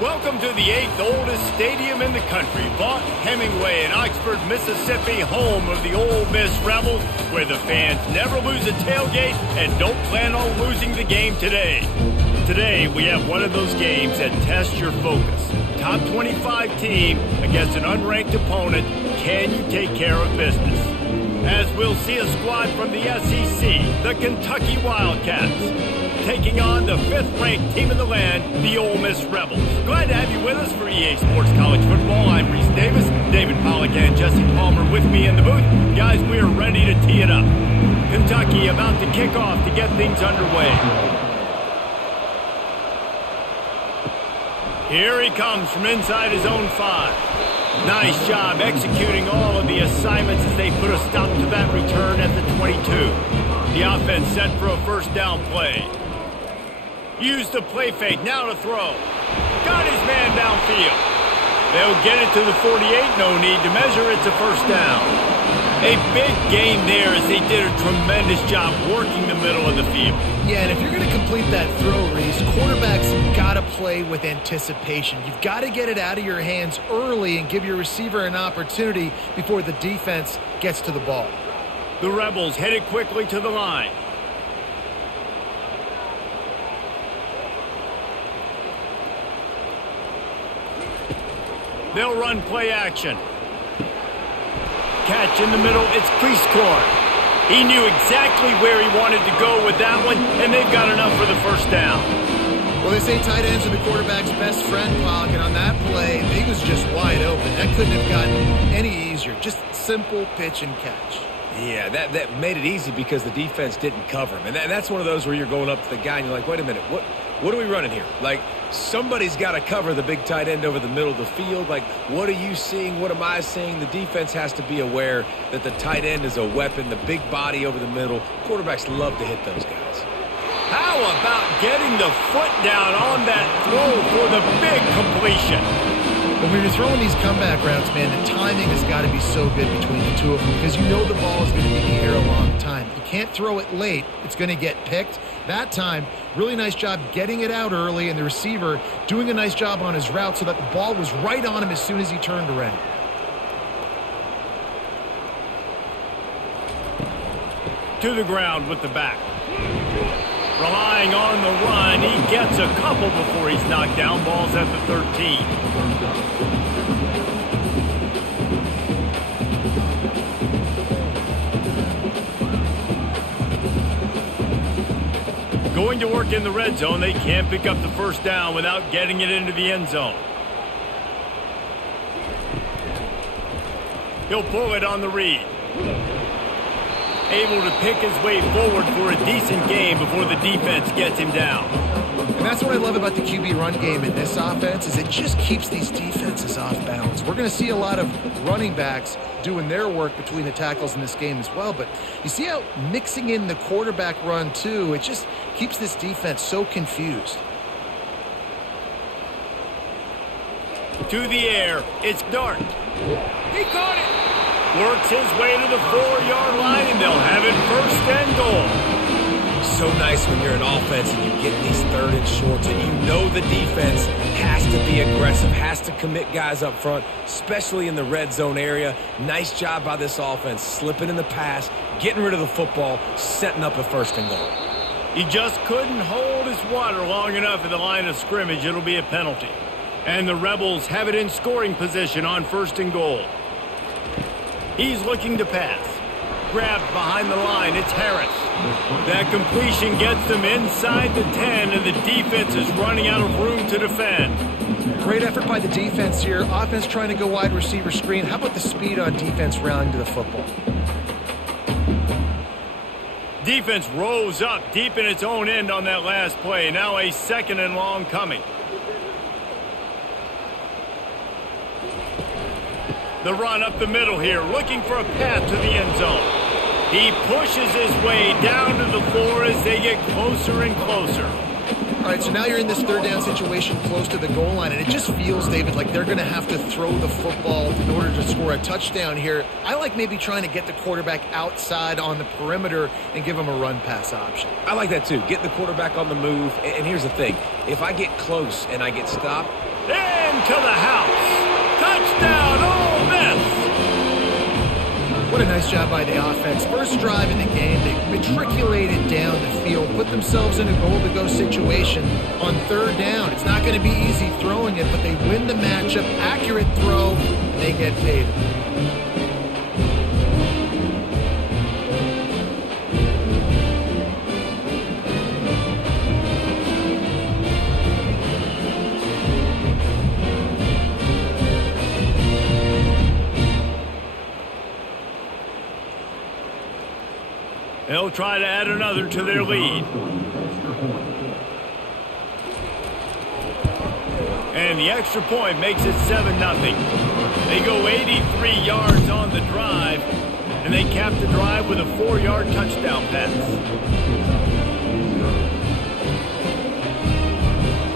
Welcome to the 8th oldest stadium in the country, Vaught Hemingway in Oxford, Mississippi, home of the Ole Miss Rebels, where the fans never lose a tailgate and don't plan on losing the game today. Today, we have one of those games that tests your focus. Top 25 team against an unranked opponent. Can you take care of business? As we'll see a squad from the SEC, the Kentucky Wildcats, taking on the 5th-ranked team in the land, the Ole Miss Rebels. Glad to have you with us for EA Sports College Football. I'm Reese Davis, David Pollack and Jesse Palmer with me in the booth. Guys, we are ready to tee it up. Kentucky about to kick off to get things underway. Here he comes from inside his own 5. Nice job executing all of the assignments as they put a stop to that return at the 22. The offense set for a first down play. Used the play fake, now to throw. Got his man downfield. They'll get it to the 48, no need to measure, it's a first down. A big gain there as they did a tremendous job working the middle of the field. Yeah, and if you're going to complete that throw, Reese, quarterbacks got to play with anticipation. You've got to get it out of your hands early and give your receiver an opportunity before the defense gets to the ball. The Rebels headed quickly to the line. They'll run play action. Catch in the middle, it's Cleescore. He knew exactly where he wanted to go with that one, and they've got enough for the first down. Well, they say tight ends are the quarterback's best friend, Pollock, and on that play, he was just wide open. That couldn't have gotten any easier. Just simple pitch and catch. Yeah, that made it easy because the defense didn't cover him. And that's one of those where you're going up to the guy and you're like, wait a minute, what are we running here? Like, somebody's got to cover the big tight end over the middle of the field. Like, what are you seeing? What am I seeing? The defense has to be aware that the tight end is a weapon, the big body over the middle. Quarterbacks love to hit those guys. How about getting the foot down on that throw for the big completion? When you're throwing these comeback routes, man, the timing has got to be so good between the two of them because you know the ball is going to be in the air a long time. You can't throw it late. It's going to get picked. That time, really nice job getting it out early, and the receiver doing a nice job on his route so that the ball was right on him as soon as he turned around. To the ground with the back. Relying on the run, he gets a couple before he's knocked down. Ball's at the 13. Going to work in the red zone. They can't pick up the first down without getting it into the end zone. He'll pull it on the read. Able to pick his way forward for a decent game before the defense gets him down. And that's what I love about the QB run game in this offense is it just keeps these defenses off balance. We're going to see a lot of running backs doing their work between the tackles in this game as well. But you see how mixing in the quarterback run too, it just keeps this defense so confused. To the air, it's Dart. He caught it. Works his way to the 4-yard line, and they'll have it first and goal. So nice when you're an offense and you get these 3rd and shorts, and you know the defense has to be aggressive, has to commit guys up front, especially in the red zone area. Nice job by this offense, slipping in the pass, getting rid of the football, setting up a first and goal. He just couldn't hold his water long enough at the line of scrimmage. It'll be a penalty. And the Rebels have it in scoring position on first and goal. He's looking to pass. Grabbed behind the line, it's Harris. That completion gets them inside the 10, and the defense is running out of room to defend. Great effort by the defense here. Offense trying to go wide receiver screen. How about the speed on defense rallying to the football? Defense rose up deep in its own end on that last play. Now a 2nd and long coming. The run up the middle here, looking for a path to the end zone. He pushes his way down to the floor as they get closer and closer. All right, so now you're in this 3rd down situation close to the goal line, and it just feels, David, like they're going to have to throw the football in order to score a touchdown here. I like maybe trying to get the quarterback outside on the perimeter and give him a run-pass option. I like that too. Get the quarterback on the move. And here's the thing. If I get close and I get stopped, They to the house. Touchdown, Ole Miss! What a nice job by the offense. First drive in the game, they matriculated down the field, put themselves in a goal-to-go situation on third down. It's not going to be easy throwing it, but they win the matchup. Accurate throw, and they get paid. They'll try to add another to their lead. And the extra point makes it 7-0. They go 83 yards on the drive, and they cap the drive with a 4-yard touchdown pass.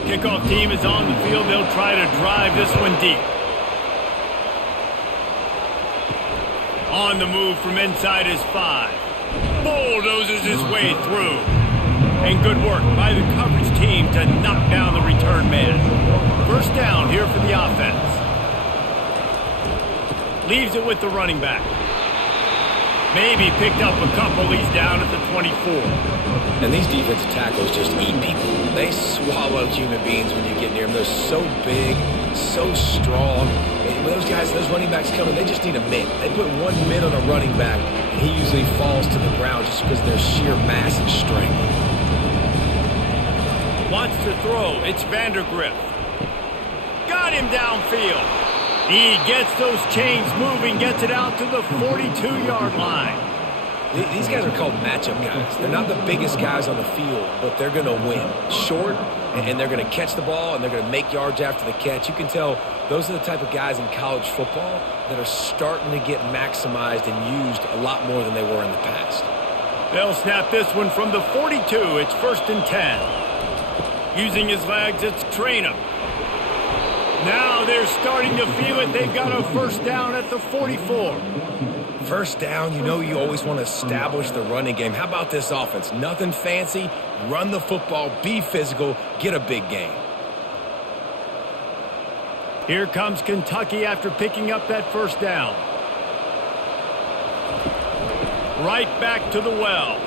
Kickoff team is on the field. They'll try to drive this one deep. On the move from inside his 5. Bulldozes his way through. And good work by the coverage team to knock down the return man. First down here for the offense. Leaves it with the running back. Maybe picked up a couple. He's down at the 24. And these defensive tackles just eat people. They swallow human beings when you get near them. They're so big, so strong. When those guys, those running backs come in, they just need a mitt. They put one mitt on a running back, and he usually falls to the ground just because of their sheer mass and strength. Wants to throw. It's Vandergrift. Got him downfield. He gets those chains moving, gets it out to the 42-yard line. These guys are called matchup guys. They're not the biggest guys on the field, but they're going to win. Short, and they're going to catch the ball, and they're going to make yards after the catch. You can tell those are the type of guys in college football that are starting to get maximized and used a lot more than they were in the past. They'll snap this one from the 42. It's 1st and 10. Using his legs, it's Traynham. Now they're starting to feel it. They've got a first down at the 44. First down, you know you always want to establish the running game. How about this offense? Nothing fancy. Run the football, be physical, get a big gain. Here comes Kentucky after picking up that first down. Right back to the well.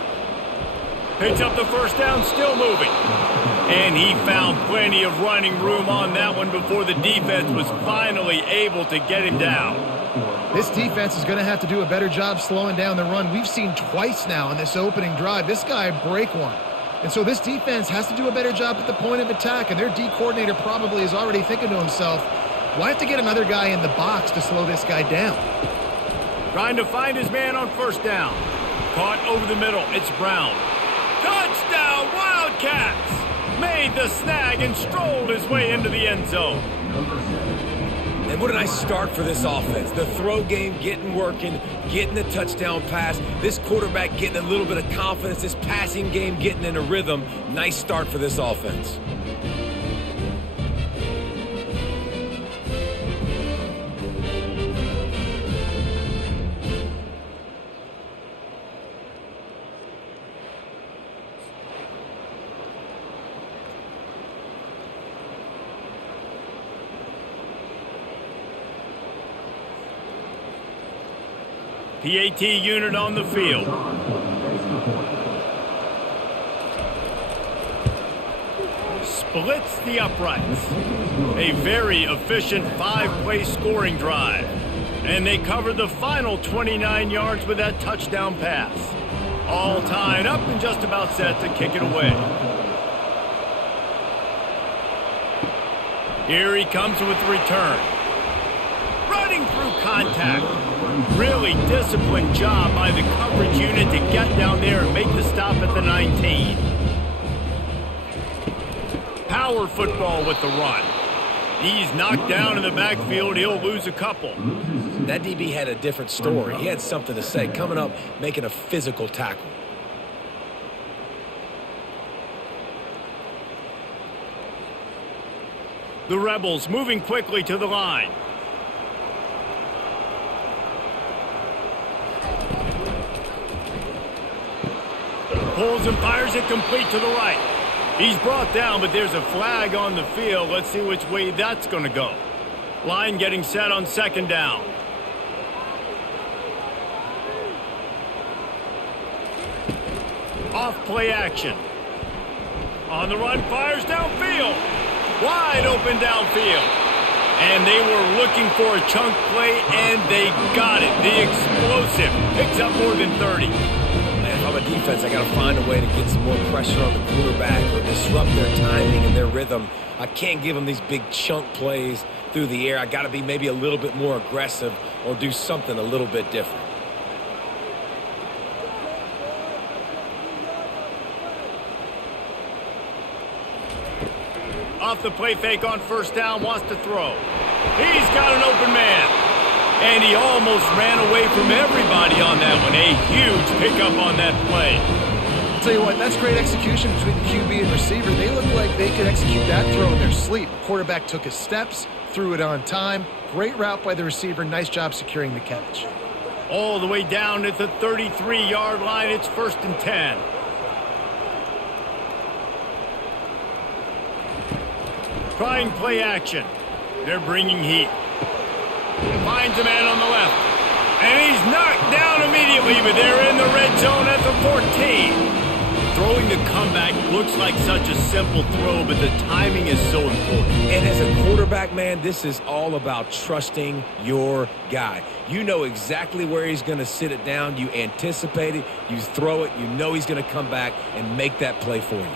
Picks up the first down, still moving. And he found plenty of running room on that one before the defense was finally able to get him down. This defense is going to have to do a better job slowing down the run. We've seen twice now in this opening drive this guy break one. And so this defense has to do a better job at the point of attack, and their D coordinator probably is already thinking to himself, do I have to get another guy in the box to slow this guy down? Trying to find his man on first down. Caught over the middle. It's Brown. Touchdown, Wildcats! Made the snag and strolled his way into the end zone. And what a nice start for this offense. The throw game getting working, getting the touchdown pass. This quarterback getting a little bit of confidence. This passing game getting in a rhythm. Nice start for this offense. PAT unit on the field. Splits the uprights. A very efficient 5-play scoring drive. And they cover the final 29 yards with that touchdown pass. All tied up and just about set to kick it away. Here he comes with the return. Running through contact. Really disciplined job by the coverage unit to get down there and make the stop at the 19. Power football with the run. He's knocked down in the backfield. He'll lose a couple. That DB had a different story. He had something to say. Coming up, making a physical tackle. The Rebels moving quickly to the line. Pulls and fires it complete to the right. He's brought down, but there's a flag on the field. Let's see which way that's going to go. Line getting set on second down. Off play action. On the run, fires downfield. Wide open downfield. And they were looking for a chunk play, and they got it. The explosive picks up more than 30. Man, if I'm a defense, I got to find a way to get some more pressure on the quarterback or disrupt their timing and their rhythm. I can't give them these big chunk plays through the air. I got to be maybe a little bit more aggressive or do something a little bit different. Off the play fake on first down, wants to throw. He's got an open man. And he almost ran away from everybody on that one. A huge pickup on that play. I'll tell you what, that's great execution between the QB and receiver. They look like they could execute that throw in their sleep. The quarterback took his steps, threw it on time. Great route by the receiver. Nice job securing the catch. All the way down at the 33-yard line. It's 1st and 10. Trying play action. They're bringing heat. Finds a man on the left. And he's knocked down immediately, but they're in the red zone at the 14. Throwing the comeback looks like such a simple throw, but the timing is so important. And as a quarterback, man, this is all about trusting your guy. You know exactly where he's going to sit it down. You anticipate it. You throw it. You know he's going to come back and make that play for you.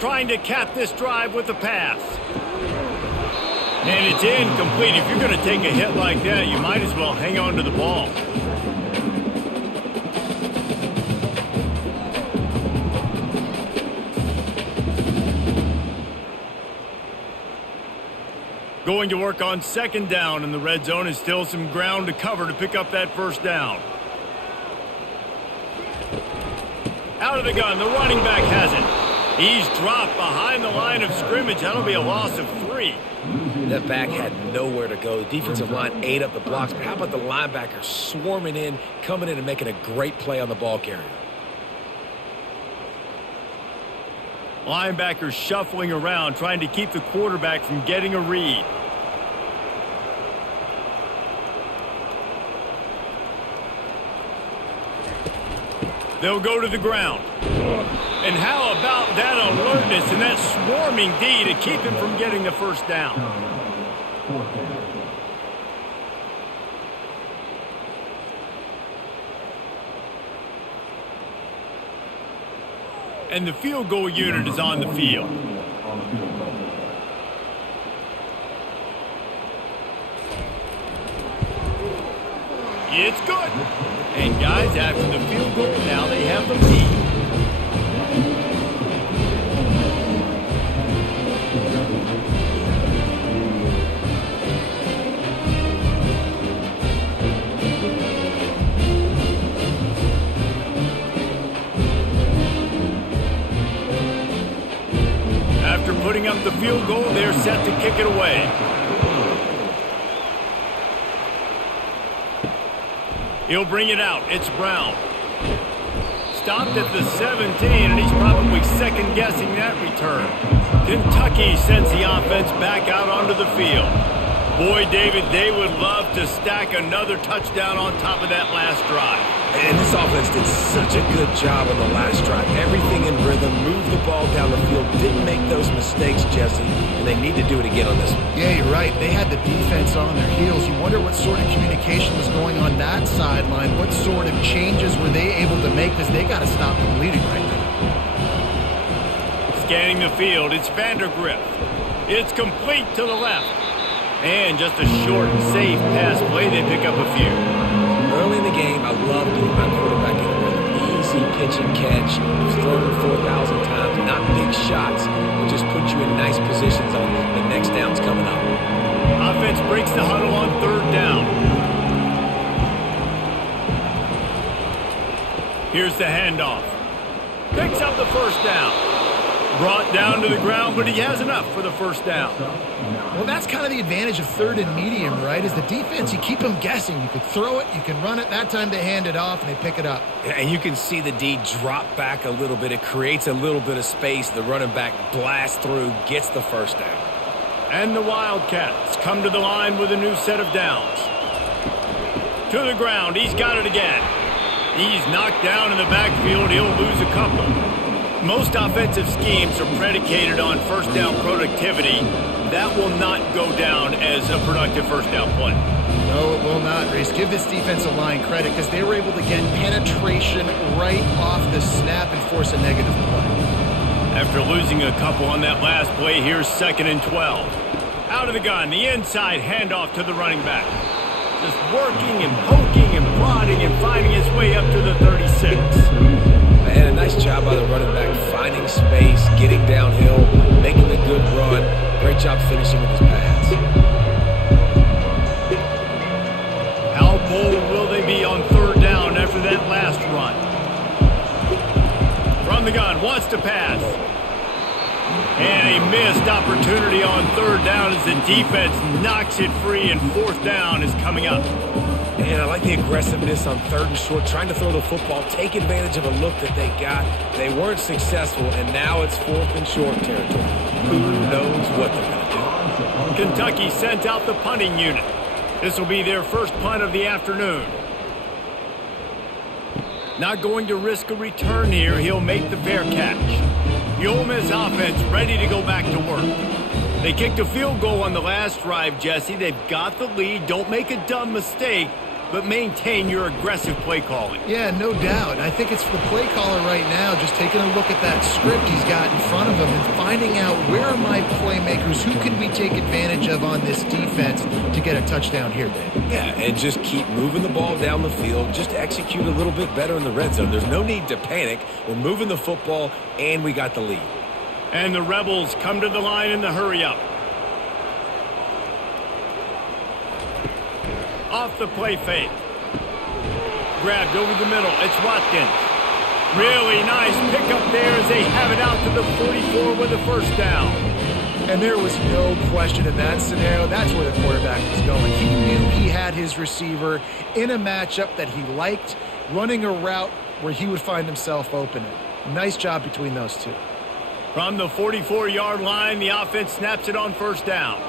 Trying to cap this drive with a pass. And it's incomplete. If you're going to take a hit like that, you might as well hang on to the ball. Going to work on second down in the red zone, and still some ground to cover to pick up that first down. Out of the gun, the running back has it. He's dropped behind the line of scrimmage. That'll be a loss of 3. That back had nowhere to go. The defensive line ate up the blocks. But how about the linebacker swarming in, coming in and making a great play on the ball carrier? Linebackers shuffling around, trying to keep the quarterback from getting a read. They'll go to the ground. And how about that alertness and that swarming D to keep him from getting the first down? And the field goal unit is on the field. It's good. And guys, after the field goal, now they have the lead. After putting up the field goal, they're set to kick it away. He'll bring it out. It's Brown. Stopped at the 17, and he's probably second-guessing that return. Kentucky sends the offense back out onto the field. Boy, David, they would love to stack another touchdown on top of that last drive. And this offense did such a good job on the last drive. Everything in rhythm, moved the ball down the field, didn't make those mistakes, Jesse, and they need to do it again on this one. Yeah, you're right. They had the defense on their heels. You wonder what sort of communication was going on that sideline. What sort of changes were they able to make, because they got to stop them leading right now. Scanning the field, it's Vandergrift. It's complete to the left. And just a short, safe pass play. They pick up a few. Early in the game, I love getting my quarterback in a rhythm. Easy pitch and catch. He's thrown it 4,000 times. Not big shots, but just put you in nice positions on the next downs coming up. Offense breaks the huddle on third down. Here's the handoff. Picks up the first down. Brought down to the ground, but he has enough for the first down. Well, that's kind of the advantage of third and medium, right? Is the defense, you keep them guessing. You could throw it, you can run it. That time they hand it off, and they pick it up. And you can see the D drop back a little bit. It creates a little bit of space. The running back blasts through, gets the first down. And the Wildcats come to the line with a new set of downs. To the ground. He's got it again. He's knocked down in the backfield. He'll lose a couple. Most offensive schemes are predicated on first down productivity. That will not go down as a productive first down play. No, it will not, Reese. Give this defensive line credit because they were able to get penetration right off the snap and force a negative play. After losing a couple on that last play, here's 2nd and 12. Out of the gun, the inside handoff to the running back. Just working and poking and prodding and finding his way up to the 36. And a nice job by the running back, finding space, getting downhill, making a good run. Great job finishing with his pass. How bold will they be on 3rd down after that last run? From the gun, wants to pass. And a missed opportunity on 3rd down as the defense knocks it free, and 4th down is coming up. And I like the aggressiveness on 3rd and short, trying to throw the football, take advantage of a look that they got. They weren't successful, and now it's 4th and short territory. Who knows what they're going to do? Kentucky sent out the punting unit. This will be their first punt of the afternoon. Not going to risk a return here. He'll make the fair catch. The Ole Miss offense ready to go back to work. They kicked a field goal on the last drive, Jesse. They've got the lead. Don't make a dumb mistake, but maintain your aggressive play calling. Yeah, no doubt. I think it's the play caller right now just taking a look at that script he's got in front of him and finding out where are my playmakers, who can we take advantage of on this defense to get a touchdown here, Dave. Yeah, and just keep moving the ball down the field. Just execute a little bit better in the red zone. There's no need to panic. We're moving the football, and we got the lead. And the Rebels come to the line in the hurry-up. Off the play fake. Grabbed over the middle. It's Watkins. Really nice pickup there as they have it out to the 44 with a first down. And there was no question in that scenario. That's where the quarterback was going. He knew he had his receiver in a matchup that he liked, running a route where he would find himself open. Nice job between those two. From the 44-yard line, the offense snaps it on first down.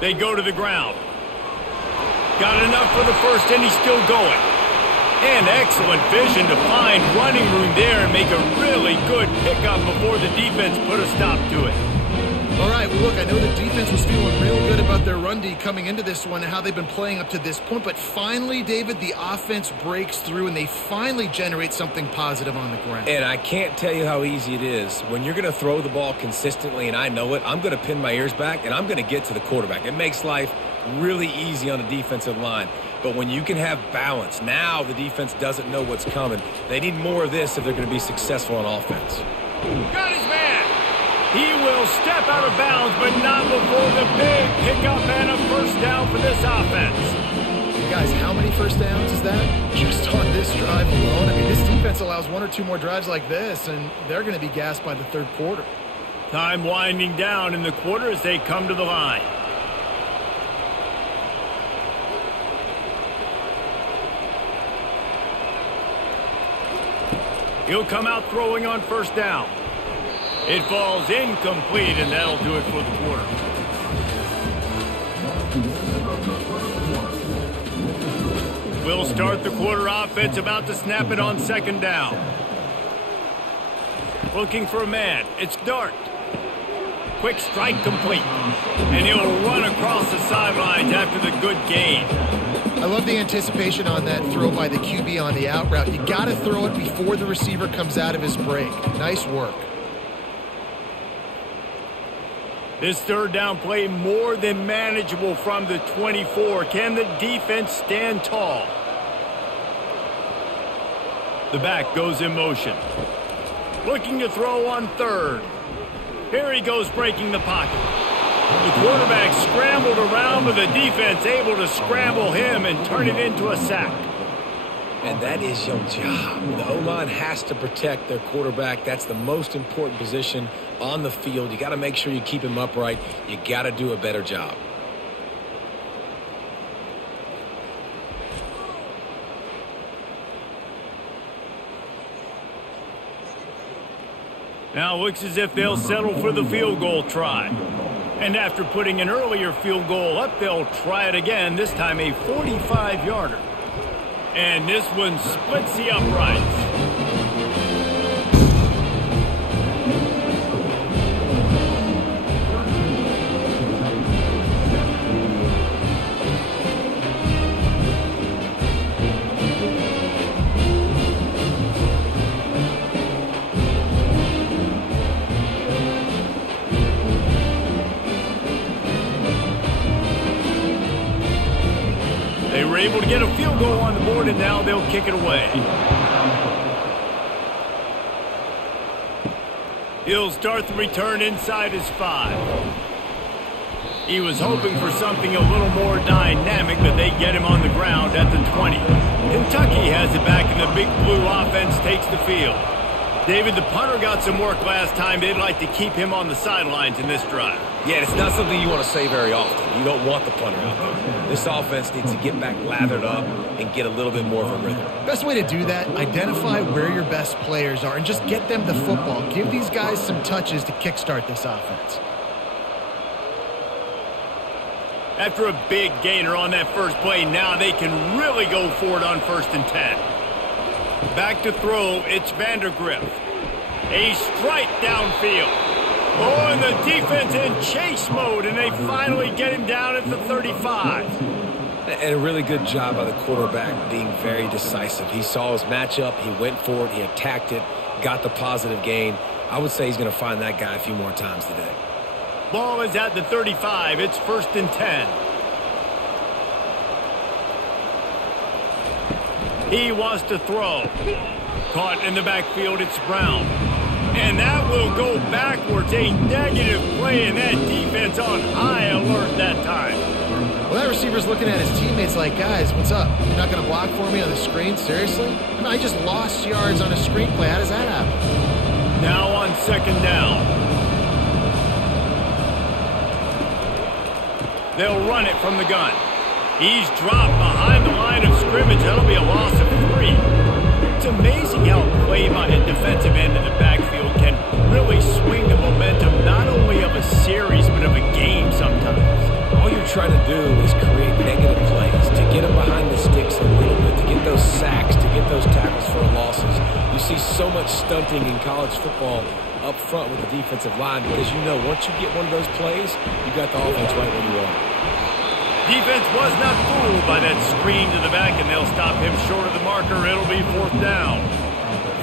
They go to the ground. Got enough for the first, and he's still going. And excellent vision to find running room there and make a really good pickup before the defense put a stop to it. All right, well, look, I know the defense was feeling real good about their run D coming into this one and how they've been playing up to this point. But finally, David, the offense breaks through, and they finally generate something positive on the ground. And I can't tell you how easy it is. When you're going to throw the ball consistently, and I know it, I'm going to pin my ears back, and I'm going to get to the quarterback. It makes life really easy on the defensive line. But when you can have balance, now the defense doesn't know what's coming. They need more of this if they're going to be successful on offense. Got his man. He will step out of bounds, but not before the big pickup and a first down for this offense. Guys, how many first downs is that? Just on this drive alone. I mean, this defense allows 1 or 2 more drives like this, and they're going to be gassed by the 3rd quarter. Time winding down in the quarter as they come to the line. He'll come out throwing on first down. It falls incomplete, and that'll do it for the quarter. We'll start the quarter offense, about to snap it on 2nd down. Looking for a man. It's Dart. Quick strike complete. And he'll run across the sidelines after the good gain. I love the anticipation on that throw by the QB on the out route. You got to throw it before the receiver comes out of his break. Nice work. This 3rd down play more than manageable from the 24. Can the defense stand tall? The back goes in motion. Looking to throw on 3rd. Here he goes breaking the pocket. The quarterback scrambled around, but the defense able to scramble him and turn it into a sack. And that is your job. The O-line has to protect their quarterback. That's the most important position on the field. You got to make sure you keep him upright. You got to do a better job. Now looks as if they'll settle for the field goal try. And after putting an earlier field goal up, they'll try it again, this time a 45-yarder. And this one splits the uprights. They were able to get a field goal on the board, and now they'll kick it away. He'll start the return inside his 5. He was hoping for something a little more dynamic, but they get him on the ground at the 20. Kentucky has it back, and the Big Blue offense takes the field. David, the punter got some work last time. They'd like to keep him on the sidelines in this drive. Yeah, it's not something you want to say very often. You don't want the punter out there. This offense needs to get back lathered up and get a little bit more of a rhythm. Best way to do that, identify where your best players are and just get them the football. Give these guys some touches to kickstart this offense. After a big gainer on that first play, now they can really go for it on 1st and 10. Back to throw, it's Vandergriff. A strike downfield. Oh, and the defense in chase mode, and they finally get him down at the 35. And a really good job by the quarterback being very decisive. He saw his matchup, he went for it, he attacked it, got the positive gain. I would say he's going to find that guy a few more times today. Ball is at the 35. It's 1st and 10. He wants to throw. Caught in the backfield, it's Brown. And that will go backwards. A negative play, and that defense on high alert that time. Well, that receiver's looking at his teammates like, guys, what's up? You're not going to block for me on the screen? Seriously? I mean, I just lost yards on a screen play. How does that happen? Now on 2nd down. They'll run it from the gun. He's dropped behind the line of scrimmage. That'll be a loss of 3. It's amazing how a play by a defensive end in the backfield can really swing the momentum not only of a series but of a game sometimes. All you're trying to do is create negative plays, to get them behind the sticks a little bit, to get those sacks, to get those tackles for losses. You see so much stunting in college football up front with the defensive line because you know once you get one of those plays, you got the offense right where you are. Defense was not fooled by that screen to the back, and they'll stop him short of the marker. It'll be 4th down.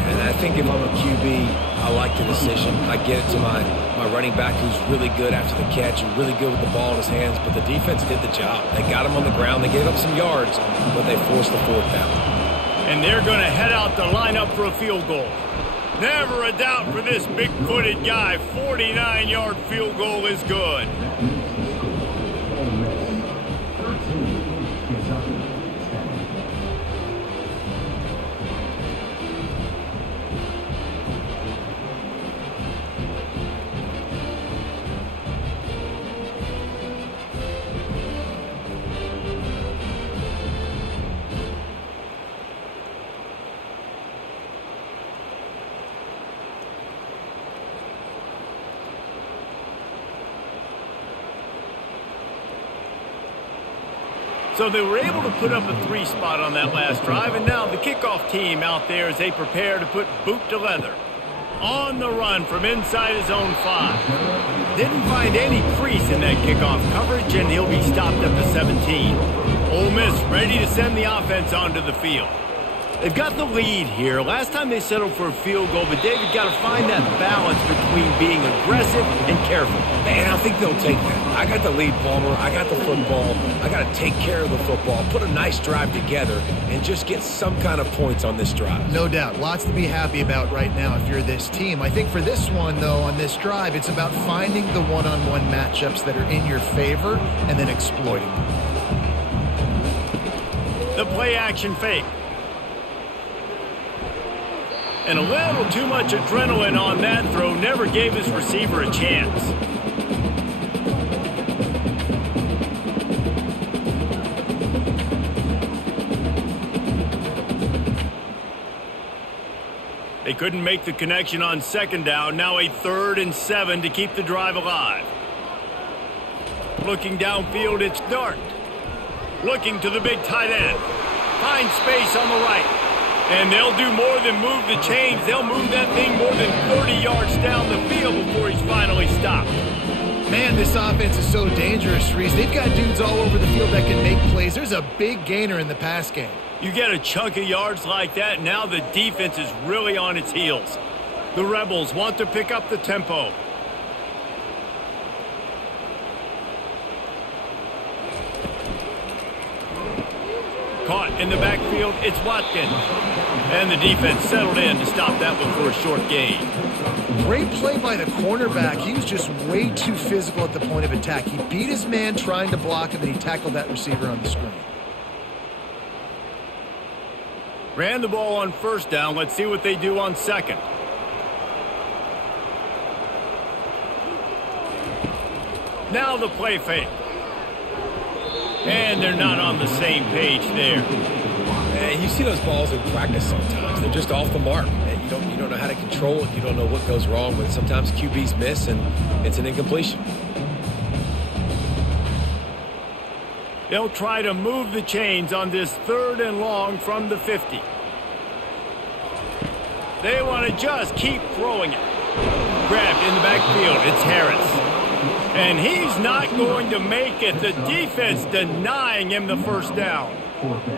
And I think if I'm a QB, I like the decision. I get it to my running back who's really good after the catch and really good with the ball in his hands, but the defense did the job. They got him on the ground. They gave up some yards, but they forced the 4th down. And they're going to head out to line up for a field goal. Never a doubt for this big-footed guy. 49-yard field goal is good. So they were able to put up a 3 spot on that last drive, and now the kickoff team out there as they prepare to put boot to leather. On the run from inside his own 5. Didn't find any crease in that kickoff coverage, and he'll be stopped at the 17. Ole Miss ready to send the offense onto the field. They've got the lead here. Last time they settled for a field goal, but David got to find that balance between being aggressive and careful. Man, I think they'll take that. I got the lead, Palmer. I got the football. I got to take care of the football, put a nice drive together, and just get some kind of points on this drive. No doubt. Lots to be happy about right now if you're this team. I think for this one, though, on this drive, it's about finding the one-on-one matchups that are in your favor and then exploiting them. The play-action fake. And a little too much adrenaline on that throw never gave his receiver a chance. They couldn't make the connection on second down. Now a 3rd and 7 to keep the drive alive. Looking downfield, it's Dart. Looking to the big tight end. Finds space on the right. And they'll do more than move the chains. They'll move that thing more than 30 yards down the field before he's finally stopped. Man, this offense is so dangerous, Reese. They've got dudes all over the field that can make plays. There's a big gainer in the pass game. You get a chunk of yards like that, now the defense is really on its heels. The Rebels want to pick up the tempo. Caught in the backfield, it's Watkins. And the defense settled in to stop that one for a short gain. Great play by the cornerback. He was just way too physical at the point of attack. He beat his man trying to block him, and he tackled that receiver on the screen. Ran the ball on first down. Let's see what they do on second. Now the play fake. And they're not on the same page there. And you see those balls in practice sometimes. They're just off the mark. And you don't know how to control it. You don't know what goes wrong. But sometimes QBs miss, and it's an incompletion. They'll try to move the chains on this 3rd and long from the 50. They want to just keep throwing it. Grabbed in the backfield. It's Harris. And he's not going to make it. The defense denying him the first down.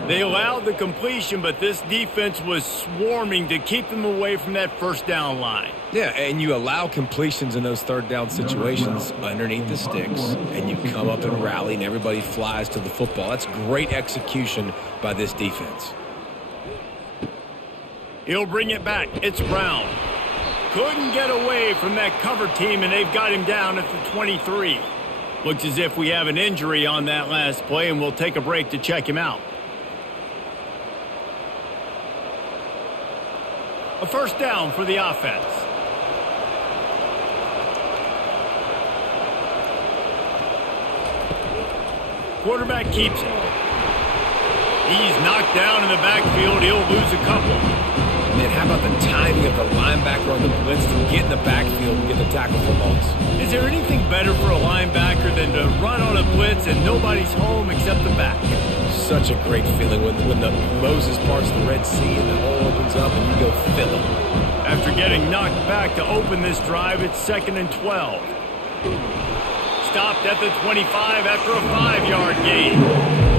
They allowed the completion, but this defense was swarming to keep them away from that first down line. Yeah, and you allow completions in those 3rd down situations underneath the sticks, and you come up and rally, and everybody flies to the football. That's great execution by this defense. He'll bring it back. It's Brown. Couldn't get away from that cover team, and they've got him down at the 23. Looks as if we have an injury on that last play, and we'll take a break to check him out. A first down for the offense. Quarterback keeps it. He's knocked down in the backfield. He'll lose a couple. Man, how about the timing of the linebacker on the blitz to get in the backfield and get the tackle for loss? Is there anything better for a linebacker than to run on a blitz and nobody's home except the back? Such a great feeling when the Moses parts the Red Sea and the hole opens up and you go fill it. After getting knocked back to open this drive, it's 2nd and 12. Stopped at the 25 after a 5-yard gain.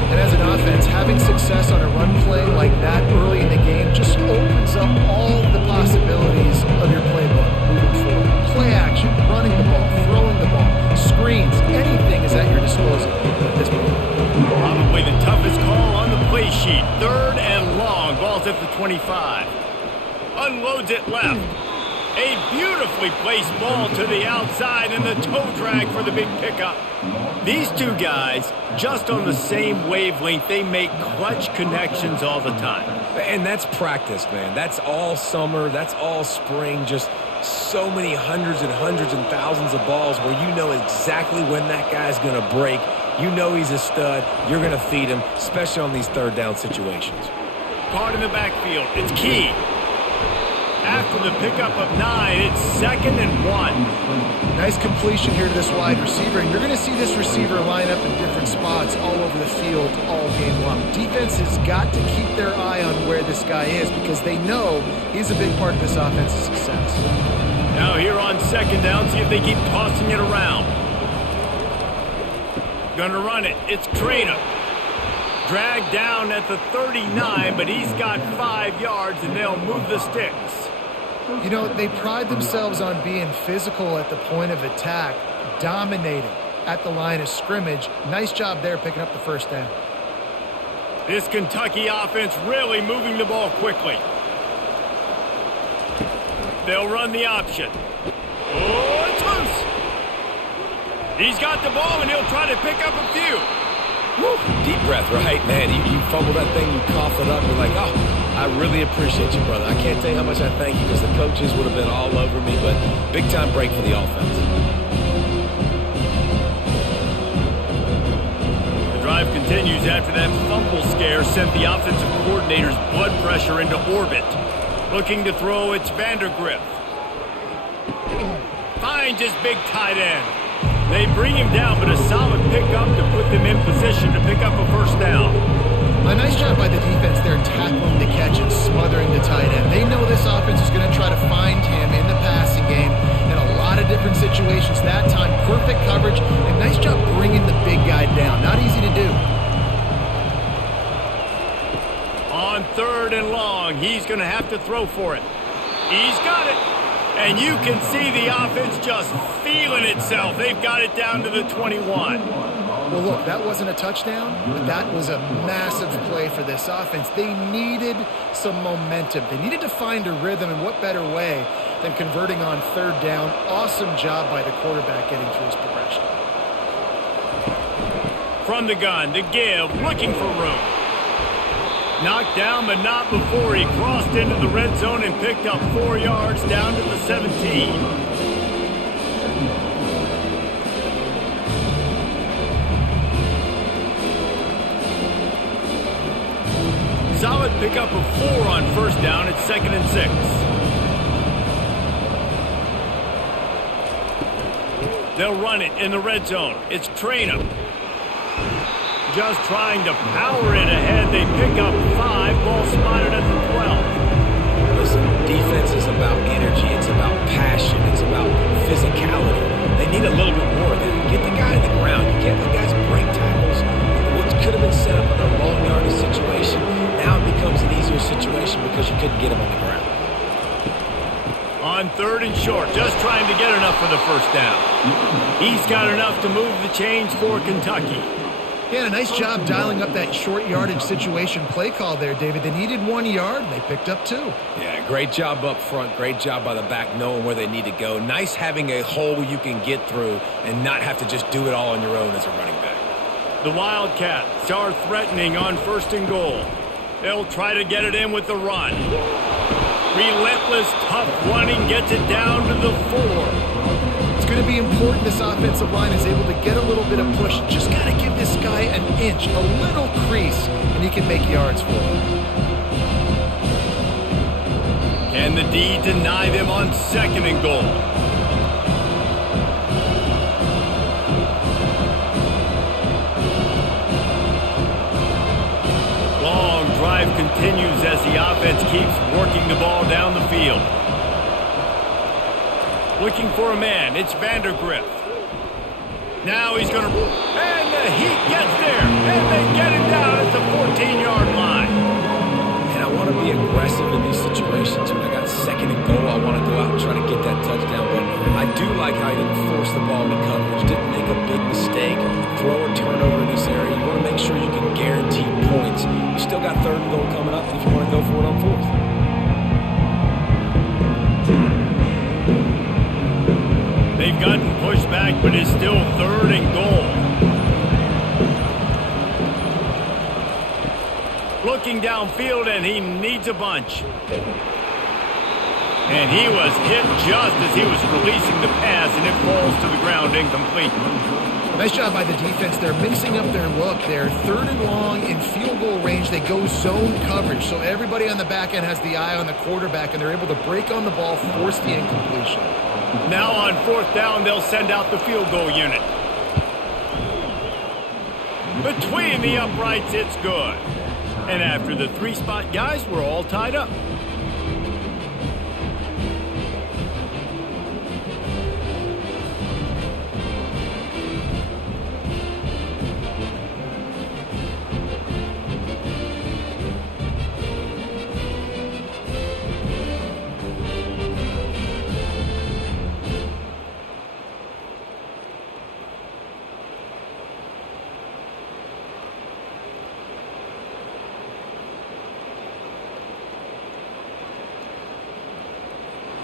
And as an offense, having success on a run play like that early in the game just opens up all the possibilities of your playbook moving forward. Play action, running the ball, throwing the ball, screens, anything is at your disposal at this point. Probably the toughest call on the play sheet. 3rd and long. Ball's at the 25. Unloads it left. A beautifully placed ball to the outside and the toe drag for the big pickup. These two guys, just on the same wavelength, they make clutch connections all the time. And that's practice, man. That's all summer. That's all spring. Just so many hundreds and thousands of balls where you know exactly when that guy's going to break. You know he's a stud. You're going to feed him, especially on these 3rd down situations. Caught in the backfield. It's Key. After the pickup of 9, it's 2nd and 1. Nice completion here to this wide receiver, and you're going to see this receiver line up in different spots all over the field all game long. Defense has got to keep their eye on where this guy is because they know he's a big part of this offense's success. Now here on 2nd down, see if they keep tossing it around. Gonna run it. It's Trada. Dragged down at the 39, but he's got 5 yards, and they'll move the sticks. You know, they pride themselves on being physical at the point of attack, dominating at the line of scrimmage. Nice job there picking up the first down. This Kentucky offense really moving the ball quickly. They'll run the option. Oh, it's loose. He's got the ball, and he'll try to pick up a few. Woo, deep breath, right, man? You fumble that thing, you cough it up, you're like, oh, I really appreciate you, brother. I can't tell you how much I thank you because the coaches would have been all over me, but big-time break for the offense. The drive continues after that fumble scare sent the offensive coordinator's blood pressure into orbit. Looking to throw, it's Vandergrift. Finds his big tight end. They bring him down, but a solid pickup to put them in position to pick up a first down. A nice job by the defense there tackling the catch and smothering the tight end. They know this offense is going to try to find him in the passing game in a lot of different situations. That time, perfect coverage, and nice job bringing the big guy down. Not easy to do. On 3rd and long, he's going to have to throw for it. He's got it. And you can see the offense just feeling itself. They've got it down to the 21. Well, look, that wasn't a touchdown, but that was a massive play for this offense. They needed some momentum. They needed to find a rhythm, and what better way than converting on 3rd down. Awesome job by the quarterback getting through his progression. From the gun, to give, looking for room. Knocked down, but not before he crossed into the red zone and picked up 4 yards down to the 17. Solid pickup of 4 on 1st down at 2nd and 6. They'll run it in the red zone. It's Traynham. Just trying to power it ahead. They pick up 5. Ball spotted at the 12. Listen, defense is about energy. It's about passion. It's about physicality. They need a little bit more. They get the guy in the ground. You can't let guys break tackles. What could have been set up in a long yardage situation, now it becomes an easier situation because you couldn't get him on the ground. On 3rd and short, just trying to get enough for the first down. He's got enough to move the chains for Kentucky. Yeah, a nice job dialing up that short yardage situation play call there, David. They needed 1 yard, and they picked up 2. Yeah, great job up front. Great job by the back knowing where they need to go. Nice having a hole you can get through and not have to just do it all on your own as a running back. The Wildcats are threatening on 1st and goal. They'll try to get it in with the run. Relentless, tough running gets it down to the 4. It's going to be important this offensive line is able to get a little bit of push. Just got to give this guy an inch, a little crease, and he can make yards for him. Can the D deny them on 2nd and goal? Long drive continues as the offense keeps working the ball down the field. Looking for a man. It's Vandergrift. Now he's going to... And the Heat gets there. And they get it down at the 14-yard line. And I want to be aggressive in these situations. When I got 2nd and goal, I want to go out and try to get that touchdown. But I do like how he didn't force the ball into coverage. Didn't make a big mistake. Throw a turnover in this area. You want to make sure you can guarantee points. You still got 3rd and goal coming up if you want to go for it on 4th. They've gotten pushed back, but it's still 3rd and goal. Looking downfield, and he needs a bunch. And he was hit just as he was releasing the pass, and it falls to the ground incomplete. Nice job by the defense. They're mixing up their look. They're 3rd and long in field goal range. They go zone coverage, so everybody on the back end has the eye on the quarterback, and they're able to break on the ball, force the incompletion. Now on 4th down, they'll send out the field goal unit. Between the uprights, it's good. And after the 3-spot guys, we're all tied up.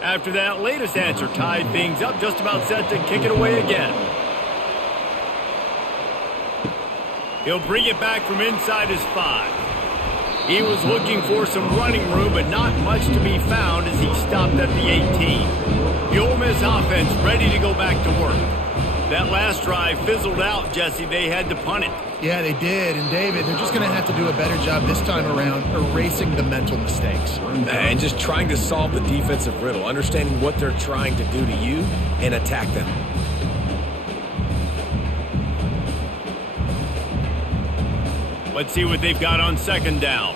After that latest answer tied things up, just about set to kick it away again. He'll bring it back from inside his 5. He was looking for some running room, but not much to be found as he stopped at the 18. The Ole Miss offense ready to go back to work. That last drive fizzled out, Jesse. They had to punt it. Yeah, they did. And, David, they're just going to have to do a better job this time around erasing the mental mistakes. And just trying to solve the defensive riddle, understanding what they're trying to do to you and attack them. Let's see what they've got on second down.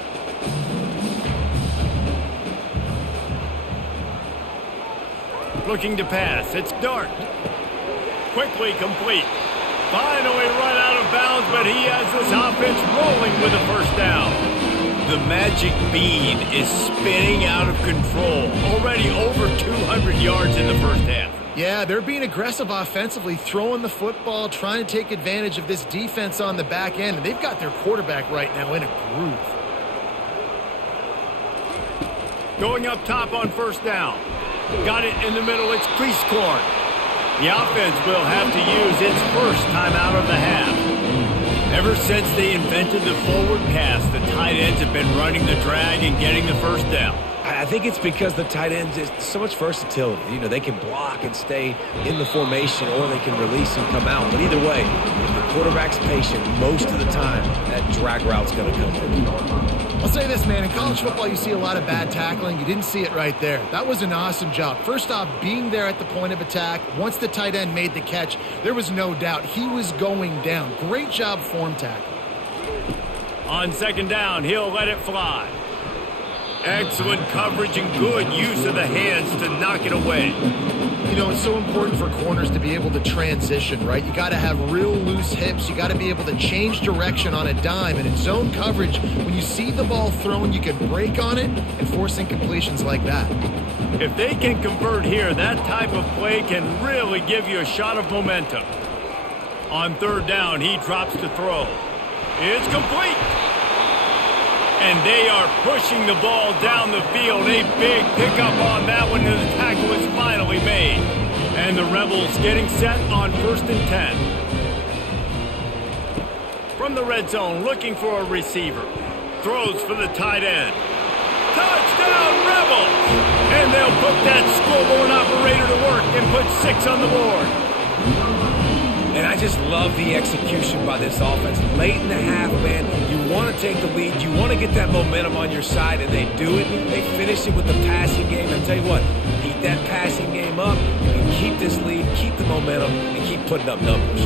Looking to pass. It's Dart. Quickly complete. Finally run out of bounds, but he has this offense rolling with a first down. The magic bean is spinning out of control. Already over 200 yards in the first half. Yeah, they're being aggressive offensively, throwing the football, trying to take advantage of this defense on the back end. And they've got their quarterback right now in a groove. Going up top on first down. Got it in the middle. It's crease corn. The offense will have to use its first timeout of the half. Ever since they invented the forward pass, the tight ends have been running the drag and getting the first down. I think it's because the tight ends is so much versatility. You know, they can block and stay in the formation, or they can release and come out. But either way, if the quarterback's patient, most of the time, that drag route's going to come in. I'll say this, man. In college football, you see a lot of bad tackling. You didn't see it right there. That was an awesome job. First off, being there at the point of attack. Once the tight end made the catch, there was no doubt he was going down. Great job form tackle. On second down, he'll let it fly. Excellent coverage and good use of the hands to knock it away. You know, it's so important for corners to be able to transition, right? You got to have real loose hips. You got to be able to change direction on a dime. And in zone coverage, when you see the ball thrown, you can break on it and force incompletions like that. If they can convert here, that type of play can really give you a shot of momentum. On third down, he drops to throw. It's complete. And they are pushing the ball down the field. A big pickup on that one, and the tackle is finally made. And the Rebels getting set on 1st and 10. From the red zone, looking for a receiver. Throws for the tight end. Touchdown, Rebels! And they'll put that scoreboard operator to work and put 6 on the board. And I just love the execution by this offense. Late in the half, man, you want to take the lead. You want to get that momentum on your side, and they do it. They finish it with the passing game. And tell you what, keep that passing game up. You can keep this lead, keep the momentum, and keep putting up numbers.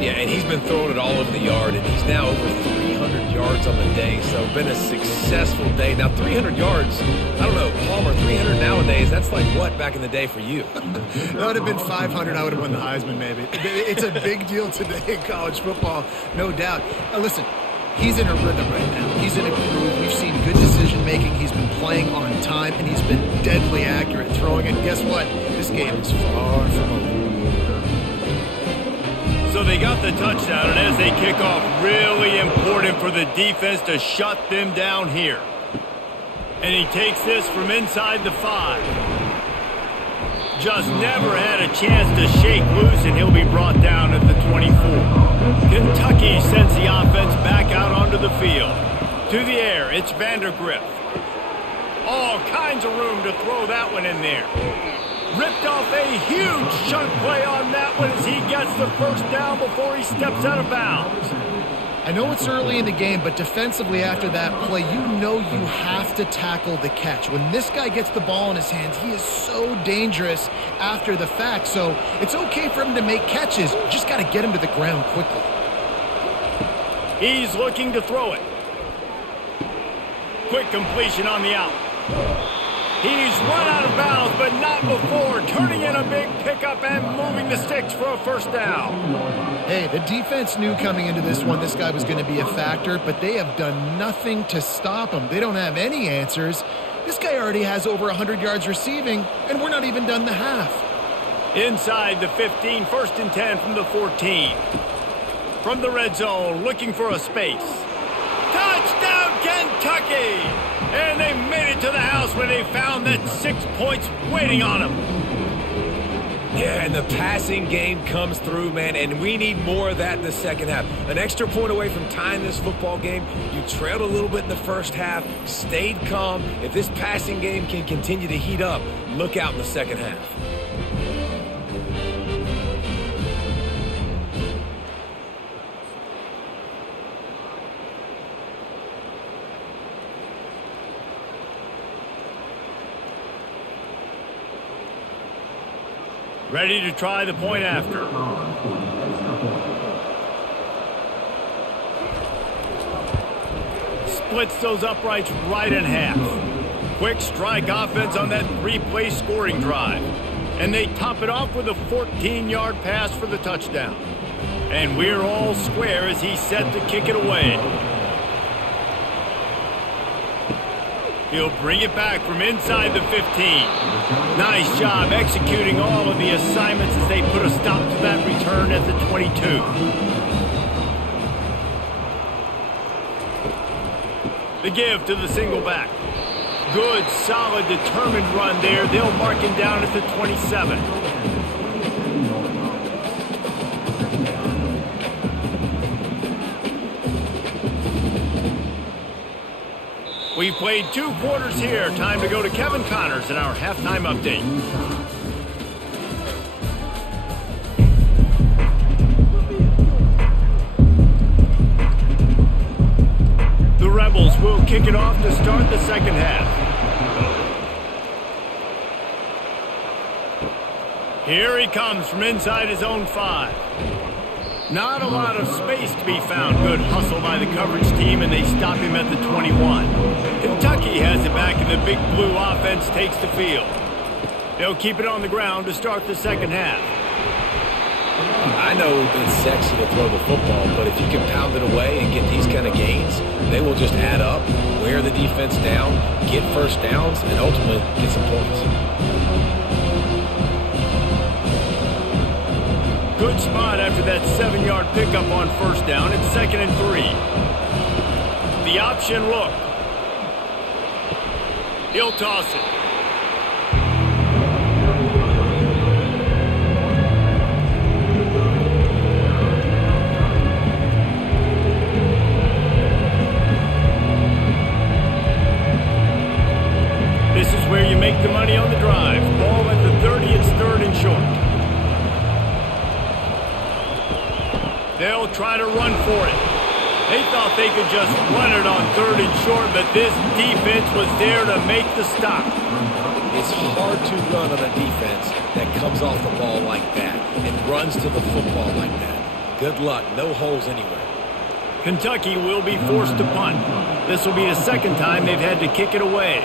Yeah, and he's been throwing it all over the yard, and he's now over 300 yards on the day. So been a successful day. Now, 300 yards, I don't know, Palmer, 300 nowadays, that's like what back in the day for you? That would have been 500. I would have won the Heisman, maybe. It's a big deal today in college football, no doubt. Now, listen, he's in a rhythm right now. He's in a groove. We've seen good decision-making. He's been playing on time, and he's been deadly accurate throwing it. Guess what? This game is far from over. So they got the touchdown, and as they kick off, really important for the defense to shut them down here. And he takes this from inside the 5. Just never had a chance to shake loose, and he'll be brought down at the 24. Kentucky sends the offense back out onto the field. To the air, it's Vandergrift. All kinds of room to throw that one in there. Ripped off a huge chunk play on that one as he gets the first down before he steps out of bounds. I know it's early in the game, but defensively after that play, you know you have to tackle the catch. When this guy gets the ball in his hands, he is so dangerous after the fact. So it's okay for him to make catches. You just got to get him to the ground quickly. He's looking to throw it. Quick completion on the out. He's run out of bounds, but not before turning in a big pickup and moving the sticks for a first down. Hey, the defense knew coming into this one this guy was going to be a factor, but they have done nothing to stop him. They don't have any answers. This guy already has over 100 yards receiving, and we're not even done the half. Inside the 15, 1st and 10 from the 14. From the red zone, looking for a space. Touchdown, Kentucky! And they made it to the house where they found that 6 points waiting on them. Yeah, and the passing game comes through, man, and we need more of that in the second half. An extra point away from tying this football game. You trailed a little bit in the first half, stayed calm. If this passing game can continue to heat up, look out in the second half. Ready to try the point after. Splits those uprights right in half. Quick strike offense on that 3-play scoring drive. And they top it off with a 14-yard pass for the touchdown. And we're all square as he's set to kick it away. He'll bring it back from inside the 15. Nice job executing all of the assignments as they put a stop to that return at the 22. The give to the single back. Good, solid, determined run there. They'll mark him down at the 27. We've played 2 quarters here. Time to go to Kevin Connors in our halftime update. The Rebels will kick it off to start the second half. Here he comes from inside his own 5. Not a lot of space to be found. Good hustle by the coverage team, and they stop him at the 21. Kentucky has it back, and the big blue offense takes the field. They'll keep it on the ground to start the second half. I know it's sexy to throw the football, but if you can pound it away and get these kind of gains, they will just add up, wear the defense down, get first downs, and ultimately get some points. Good spot after that 7-yard pickup on first down. It's 2nd and 3. The option look. He'll toss it. This is where you make the money on the drive. Ball at the 30. It's 3rd and short. They'll try to run for it. They thought they could just run it on 3rd and short, but this defense was there to make the stop. It's hard to run on a defense that comes off the ball like that and runs to the football like that. Good luck. No holes anywhere. Kentucky will be forced to punt. This will be the second time they've had to kick it away.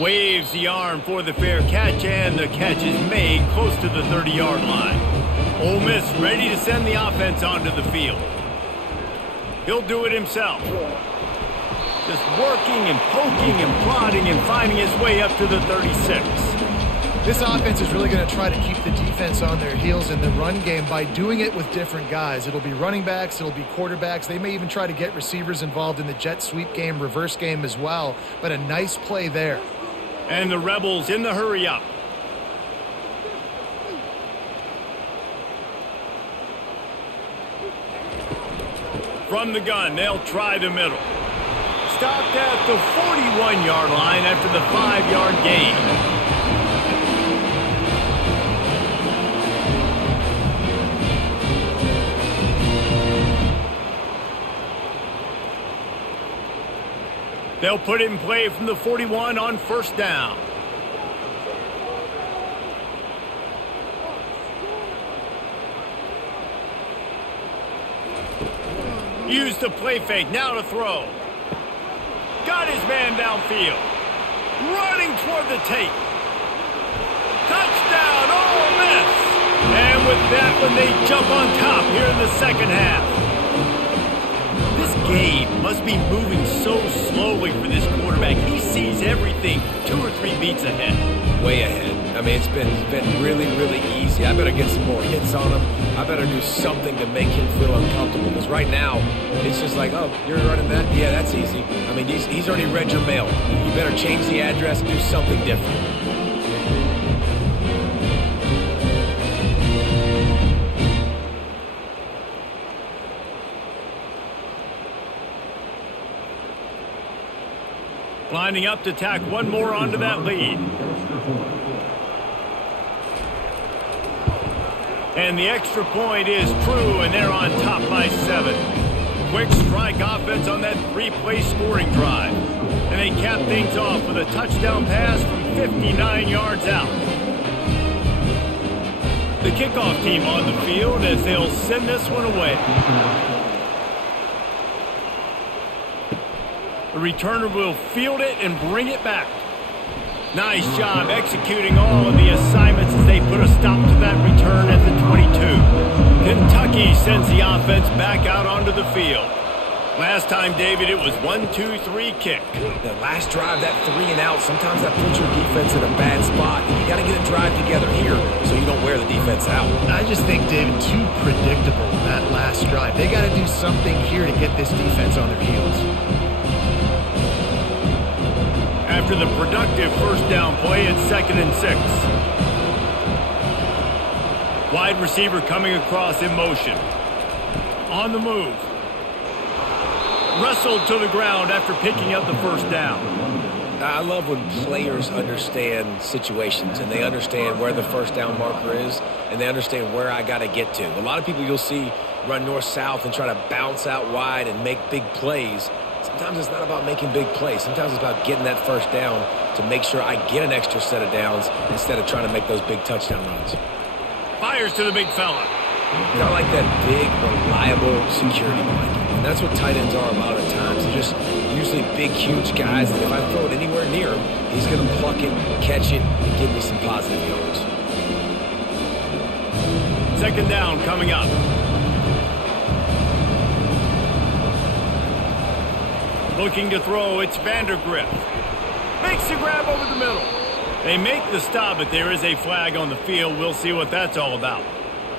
Waves the arm for the fair catch, and the catch is made close to the 30-yard line. Ole Miss ready to send the offense onto the field. He'll do it himself. Just working and poking and prodding and finding his way up to the 36. This offense is really going to try to keep the defense on their heels in the run game by doing it with different guys. It'll be running backs. It'll be quarterbacks. They may even try to get receivers involved in the jet sweep game, reverse game as well. But a nice play there. And the Rebels in the hurry up. From the gun, they'll try the middle. Stopped at the 41-yard line after the 5-yard gain. They'll put it in play from the 41 on first down. Use the play fake, now to throw. Got his man downfield. Running toward the tape. Touchdown, Ole Miss! And with that one, they jump on top here in the second half. This game must must be moving so slowly for this quarterback. He sees everything 2 or 3 beats ahead. Way ahead. I mean, it's been really, really easy. I better get some more hits on him. I better do something to make him feel uncomfortable. Because right now, it's just like, oh, you're running that? Yeah, that's easy. I mean, he's already read your mail. You better change the address, do something different. Lining up to tack one more onto that lead. And the extra point is true, and they're on top by 7. Quick strike offense on that 3-play scoring drive. And they cap things off with a touchdown pass from 59 yards out. The kickoff team on the field as they'll send this one away. The returner will field it and bring it back. Nice job executing all of the assignments as they put a stop to that return at the 22. Kentucky sends the offense back out onto the field. Last time, David, it was 1-2-3 kick. The last drive, that 3 and out, sometimes that puts your defense in a bad spot. You got to get a drive together here so you don't wear the defense out. I just think, David, too predictable that last drive. They got to do something here to get this defense on their heels. After the productive first down play, it's 2nd and 6. Wide receiver coming across in motion. On the move. Wrestled to the ground after picking up the first down. I love when players understand situations and they understand where the first down marker is and they understand where I got to get to. A lot of people you'll see run north-south and try to bounce out wide and make big plays. Sometimes it's not about making big plays. Sometimes it's about getting that first down to make sure I get an extra set of downs instead of trying to make those big touchdown runs. Fires to the big fella. Kind of like that big, reliable security blanket. And that's what tight ends are a lot of the times. They're just usually big, huge guys that if I throw it anywhere near him, he's going to pluck it, catch it, and give me some positive yards. 2nd down coming up. Looking to throw, it's Vandergrift. Makes the grab over the middle. They make the stop, but there is a flag on the field. We'll see what that's all about.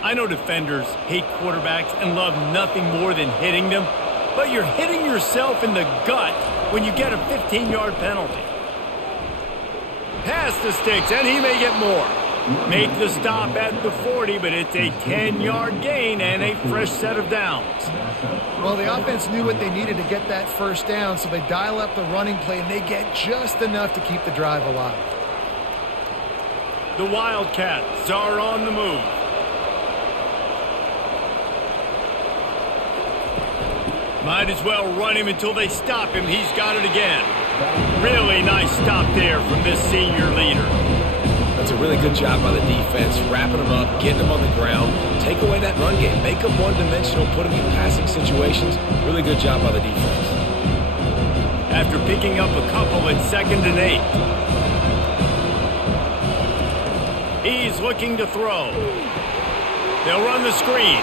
I know defenders hate quarterbacks and love nothing more than hitting them, but you're hitting yourself in the gut when you get a 15-yard penalty. Pass the sticks, and he may get more. Make the stop at the 40, but it's a 10-yard gain and a fresh set of downs. Well, the offense knew what they needed to get that first down, so they dial up the running play, and they get just enough to keep the drive alive. The Wildcats are on the move. Might as well run him until they stop him. He's got it again. Really nice stop there from this senior leader. That's a really good job by the defense, wrapping them up, getting them on the ground, take away that run game, make them one-dimensional, put them in passing situations. Really good job by the defense. After picking up a couple, it's 2nd and 8. He's looking to throw. They'll run the screen.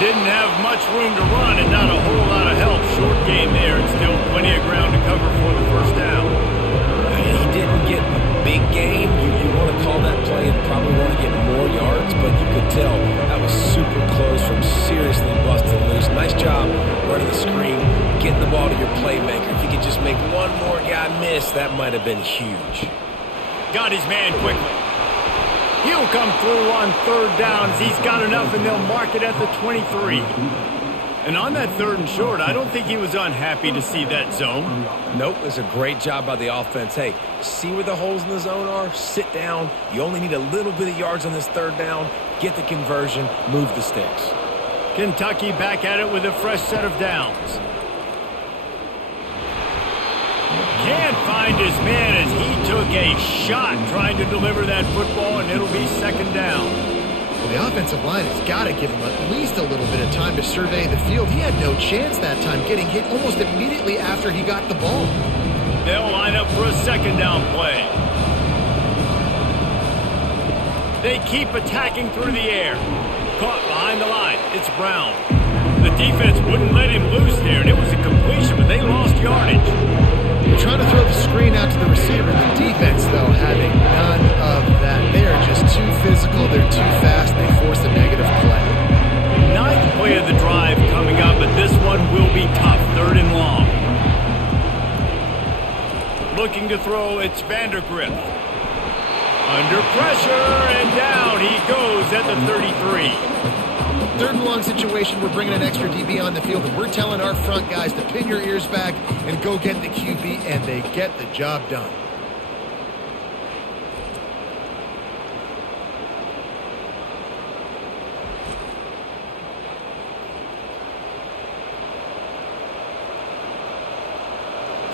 Didn't have much room to run and not a whole lot of help. Short game there and still plenty of ground to cover for the first down. He didn't get a big game. You want to call that play and probably want to get more yards, but you could tell that was super close from seriously busted loose. Nice job running the screen, getting the ball to your playmaker. If you could just make one more guy miss, that might have been huge. Got his man quickly. He'll come through on 3rd down as he's got enough, and they'll mark it at the 23. And on that 3rd and short, I don't think he was unhappy to see that zone. Nope, it was a great job by the offense. Hey, see where the holes in the zone are? Sit down. You only need a little bit of yards on this 3rd down. Get the conversion. Move the sticks. Kentucky back at it with a fresh set of downs. Can't find his man as he took a shot trying to deliver that football, and it'll be 2nd down. Well, the offensive line has got to give him at least a little bit of time to survey the field. He had no chance that time, getting hit almost immediately after he got the ball. They'll line up for a 2nd down play. They keep attacking through the air. Caught behind the line. It's Brown. The defense wouldn't let him loose there, and it was a completion, but they lost yardage. They're trying to throw the screen out to the receiver. The defense, though, having none of that. They are just too physical. They're too fast. They force a negative play. Ninth play of the drive coming up, but this one will be tough. 3rd and long. Looking to throw, it's Vandergrift. Under pressure, and down he goes at the 33. 3rd and long situation, we're bringing an extra DB on the field, and we're telling our front guys to pin your ears back and go get the QB, and they get the job done.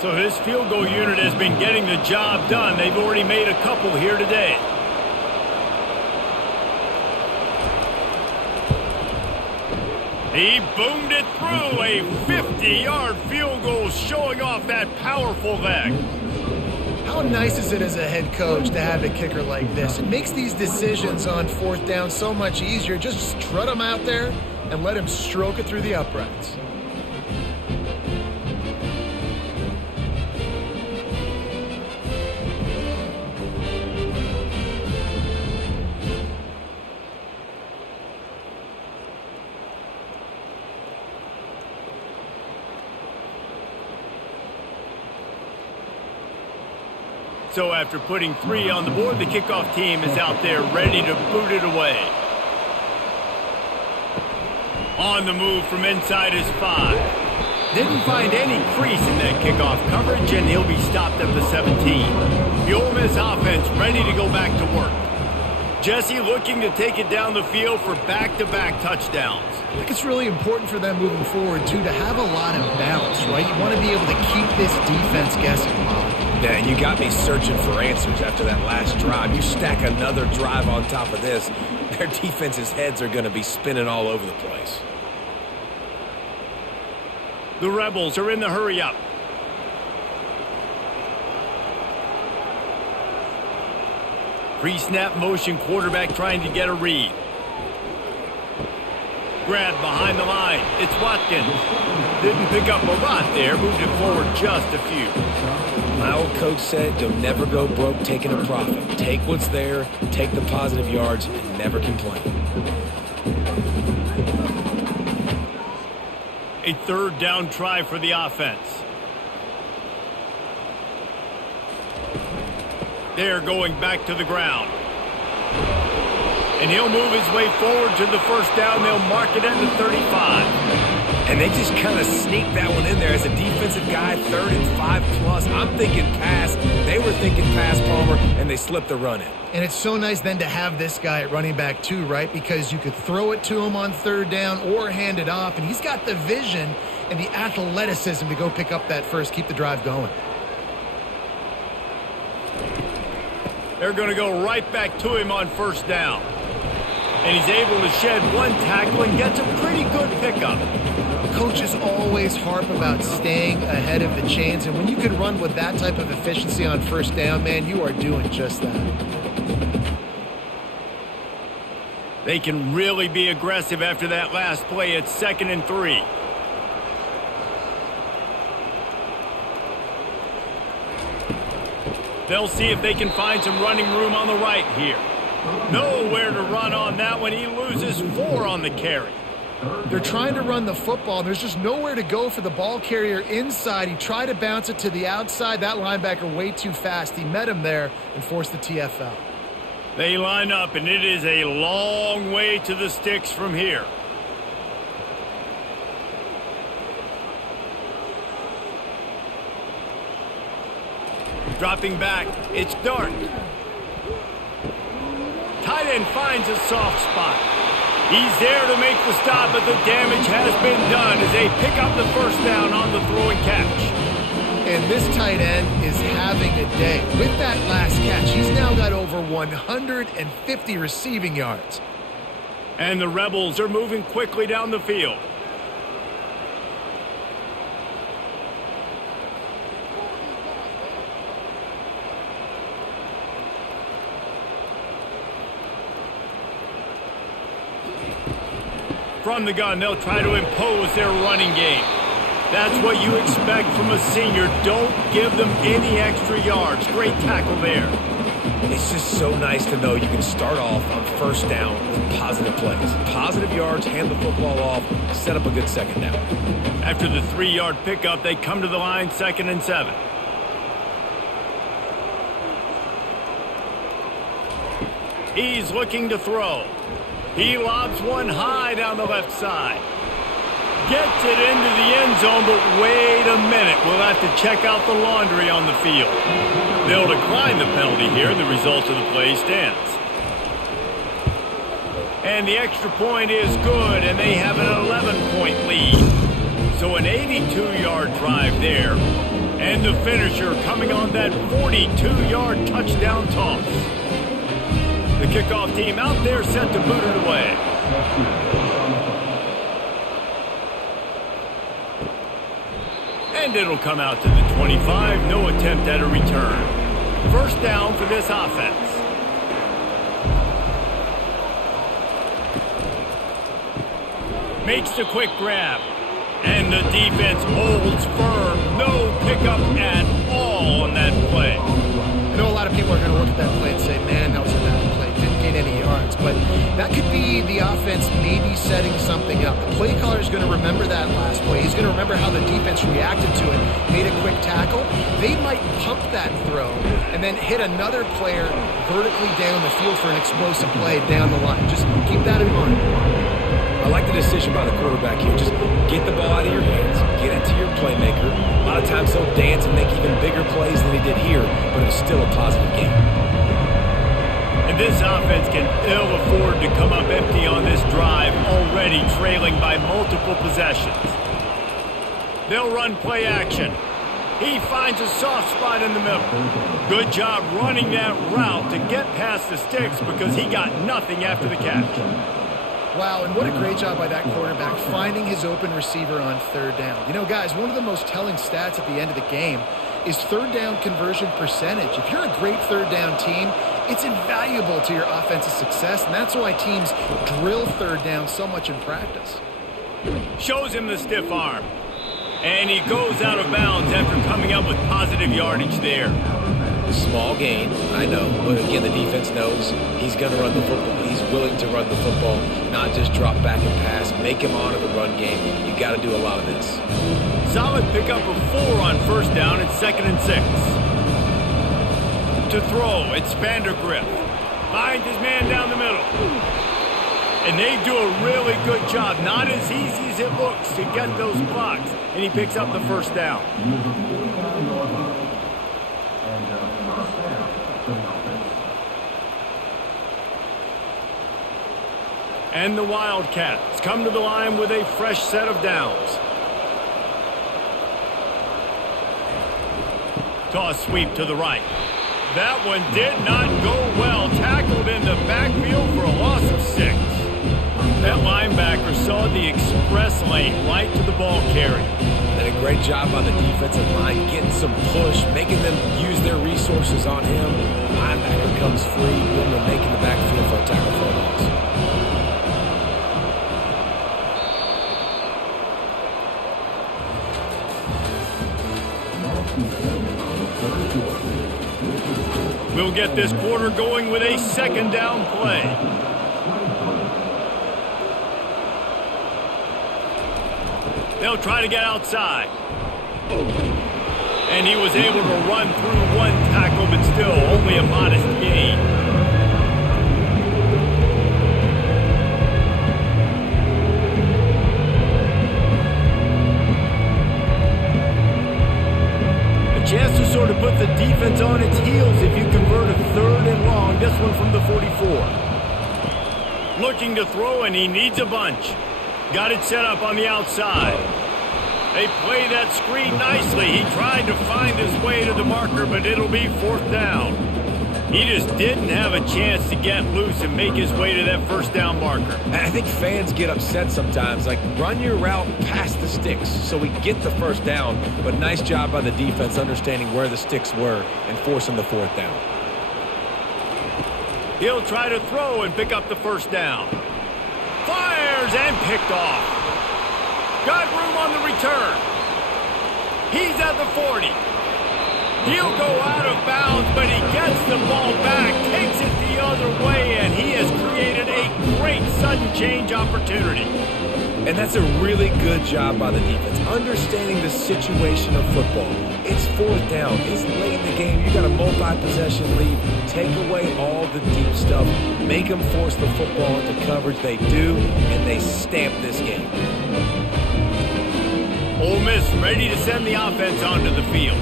So his field goal unit has been getting the job done. They've already made a couple here today. He boomed it through a 50-yard field goal, showing off that powerful leg. How nice is it as a head coach to have a kicker like this? It makes these decisions on 4th down so much easier. Just strut him out there and let him stroke it through the uprights. So after putting 3 on the board, the kickoff team is out there ready to boot it away. On the move from inside his 5. Didn't find any crease in that kickoff coverage, and he'll be stopped at the 17. The Ole Miss offense ready to go back to work. Jesse looking to take it down the field for back-to-back touchdowns. I think it's really important for them moving forward, too, to have a lot of balance, right? You want to be able to keep this defense guessing, Bob. Yeah, and you got me searching for answers after that last drive. You stack another drive on top of this, their defense's heads are going to be spinning all over the place. The Rebels are in the hurry-up. Pre-snap motion, quarterback trying to get a read. Grab behind the line. It's Watkins. Didn't pick up a lot there. Moved it forward just a few. My old coach said you'll never go broke taking a profit. Take what's there, take the positive yards, and never complain. A 3rd down try for the offense. They're going back to the ground. And he'll move his way forward to the 1st down. They'll mark it at the 35. And they just kind of sneaked that one in there as a defensive guy, 3rd and 5+. I'm thinking pass. They were thinking pass, Palmer, and they slipped the run in. And it's so nice then to have this guy at running back too, right? Because you could throw it to him on 3rd down or hand it off, and he's got the vision and the athleticism to go pick up that first, keep the drive going. They're going to go right back to him on 1st down. And he's able to shed 1 tackle and gets a pretty good pickup. Coaches always harp about staying ahead of the chains, and when you can run with that type of efficiency on 1st down, man, you are doing just that. They can really be aggressive after that last play. It's 2nd and 3. They'll see if they can find some running room on the right here. Nowhere to run on that one. He loses 4 on the carry. They're trying to run the football. There's just nowhere to go for the ball carrier inside. He tried to bounce it to the outside. That linebacker way too fast. He met him there and forced the TFL. They line up, and it is a long way to the sticks from here. Dropping back, it's Dart. Tight end finds a soft spot. He's there to make the stop, but the damage has been done as they pick up the 1st down on the throw and catch. And this tight end is having a day. With that last catch, he's now got over 150 receiving yards. And the Rebels are moving quickly down the field. From the gun, they'll try to impose their running game. That's what you expect from a senior. Don't give them any extra yards. Great tackle there. It's just so nice to know you can start off on first down with positive plays. Positive yards, hand the football off, set up a good second down. After the 3-yard pickup, they come to the line 2nd and 7. He's looking to throw. He lobs one high down the left side. Gets it into the end zone, but wait a minute. We'll have to check out the laundry on the field. They'll decline the penalty here. The result of the play stands. And the extra point is good, and they have an 11-point lead. So an 82-yard drive there. And the finisher coming on that 42-yard touchdown toss. The kickoff team out there set to boot it away. And it'll come out to the 25. No attempt at a return. First down for this offense. Makes the quick grab. And the defense holds firm. No pickup at all on that play. I know a lot of people are going to look at that play and say, man, that was a bad play. Didn't gain any yards. But that could be the offense maybe setting something up. The play caller is going to remember that last play. He's going to remember how the defense reacted to it, made a quick tackle. They might pump that throw and then hit another player vertically down the field for an explosive play down the line. Just keep that in mind. I like the decision by the quarterback here. Just get the ball out of your hands, get it to your playmaker. A lot of times he'll dance and make even bigger plays than he did here, but it's still a positive game. And this offense can ill afford to come up empty on this drive, already trailing by multiple possessions. They'll run play action. He finds a soft spot in the middle. Good job running that route to get past the sticks because he got nothing after the catch. Wow, and what a great job by that quarterback finding his open receiver on third down. You know, guys, one of the most telling stats at the end of the game is third down conversion percentage. If you're a great third down team, it's invaluable to your offensive success, and that's why teams drill third down so much in practice. Shows him the stiff arm. And he goes out of bounds after coming up with positive yardage there. Small gain, I know, but again, the defense knows he's going to run the football. He's willing to run the football, not just drop back and pass, make him honor the run game. You got to do a lot of this. Solid pickup of 4 on first down and 2nd and 6. To throw, it's Vandergriff. Finds his man down the middle. And they do a really good job. Not as easy as it looks to get those blocks. And he picks up the first down. And the Wildcats come to the line with a fresh set of downs. Toss sweep to the right. That one did not go well. Tackled in the backfield for a loss of 6. That linebacker saw the express lane right to the ball carrier. And a great job on the defensive line, getting some push, making them use their resources on him. Linebacker comes free, willing to make in the backfield for a tackle for a loss. We'll get this quarter going with a second down play. They'll try to get outside. And he was able to run through one tackle, but still only a modest gain. A chance to sort of put the defense on its heels if you convert a 3rd and long. This one from the 44. Looking to throw, and he needs a bunch. Got it set up on the outside. They play that screen nicely. He tried to find his way to the marker, but it'll be 4th down. He just didn't have a chance to get loose and make his way to that first down marker. I think fans get upset sometimes. Like, run your route past the sticks so we get the first down. But nice job by the defense understanding where the sticks were and forcing the 4th down. He'll try to throw and pick up the first down. Fires and picked off. Got room on the return. He's at the 40. He'll go out of bounds, but he gets the ball back, takes it the other way, and he has created a great sudden change opportunity. And that's a really good job by the defense, understanding the situation of football. It's fourth down. It's late in the game. You got a multi-possession lead. Take away all the deep stuff. Make them force the football into coverage. They do, and they stamp this game. Ole Miss ready to send the offense onto the field.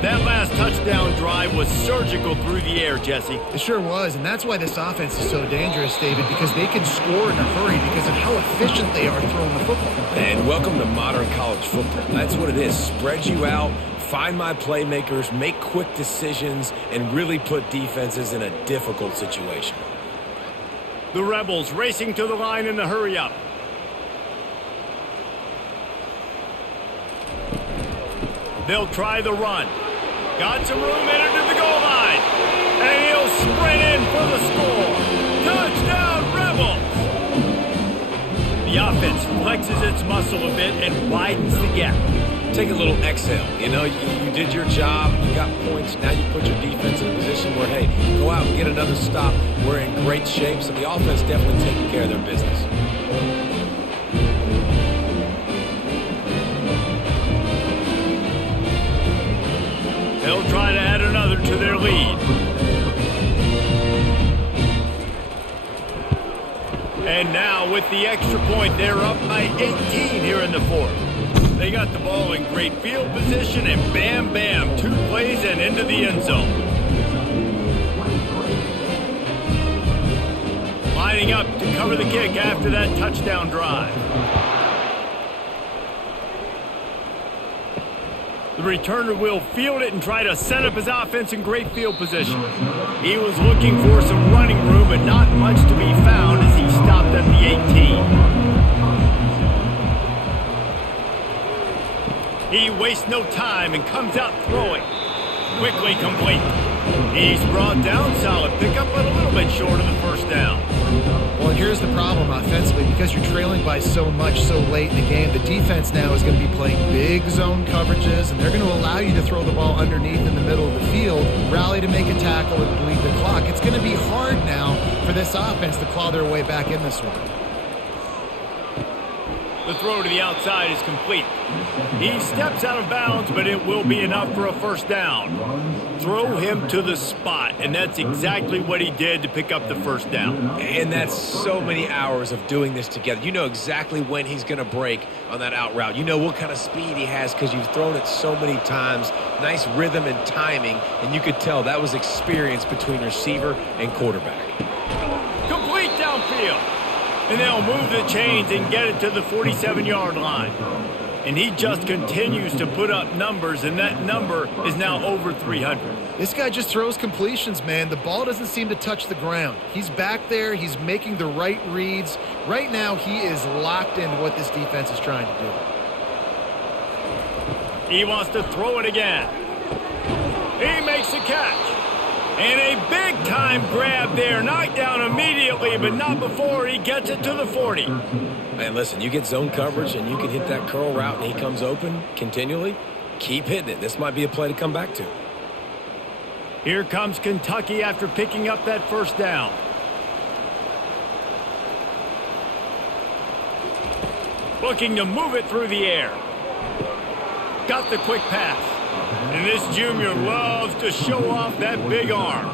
That last touchdown drive was surgical through the air, Jesse. It sure was, and that's why this offense is so dangerous, David, because they can score in a hurry because of how efficient they are throwing the football. And welcome to modern college football. That's what it is. Spread you out, find my playmakers, make quick decisions, and really put defenses in a difficult situation. The Rebels racing to the line in the hurry-up. They'll try the run. Got some room in to the goal line. And he'll sprint in for the score. Touchdown, Rebels! The offense flexes its muscle a bit and widens the gap. Take a little exhale. You know, you did your job. You got points. Now you put your defense in a position where, hey, go out and get another stop. We're in great shape. So the offense definitely taking care of their business. They'll try to add another to their lead. And now with the extra point, they're up by 18 here in the fourth. They got the ball in great field position, and bam, bam, 2 plays and into the end zone. Lining up to cover the kick after that touchdown drive. The returner will field it and try to set up his offense in great field position. He was looking for some running room, but not much to be found as he stopped at the 18. He wastes no time and comes out throwing. Quickly complete. He's brought down, solid pickup, but a little bit short of the first down. Well, here's the problem offensively. Because you're trailing by so much so late in the game, the defense now is going to be playing big zone coverages, and they're going to allow you to throw the ball underneath in the middle of the field, rally to make a tackle, and bleed the clock. It's going to be hard now for this offense to claw their way back in this one. The throw to the outside is complete. He steps out of bounds, but it will be enough for a first down. Throw him to the spot, and that's exactly what he did to pick up the first down. And that's so many hours of doing this together. You know exactly when he's going to break on that out route. You know what kind of speed he has because you've thrown it so many times. Nice rhythm and timing, and you could tell that was experience between receiver and quarterback. Complete downfield. And they'll move the chains and get it to the 47-yard line. And he just continues to put up numbers, and that number is now over 300. This guy just throws completions, man. The ball doesn't seem to touch the ground. He's back there. He's making the right reads. Right now, he is locked into what this defense is trying to do. He wants to throw it again. He makes the catch. And a big-time grab there. Knocked down immediately, but not before he gets it to the 40. Man, listen, you get zone coverage and you can hit that curl route and he comes open continually. Keep hitting it. This might be a play to come back to. Here comes Kentucky after picking up that first down. Looking to move it through the air. Got the quick pass. And this junior loves to show off that big arm.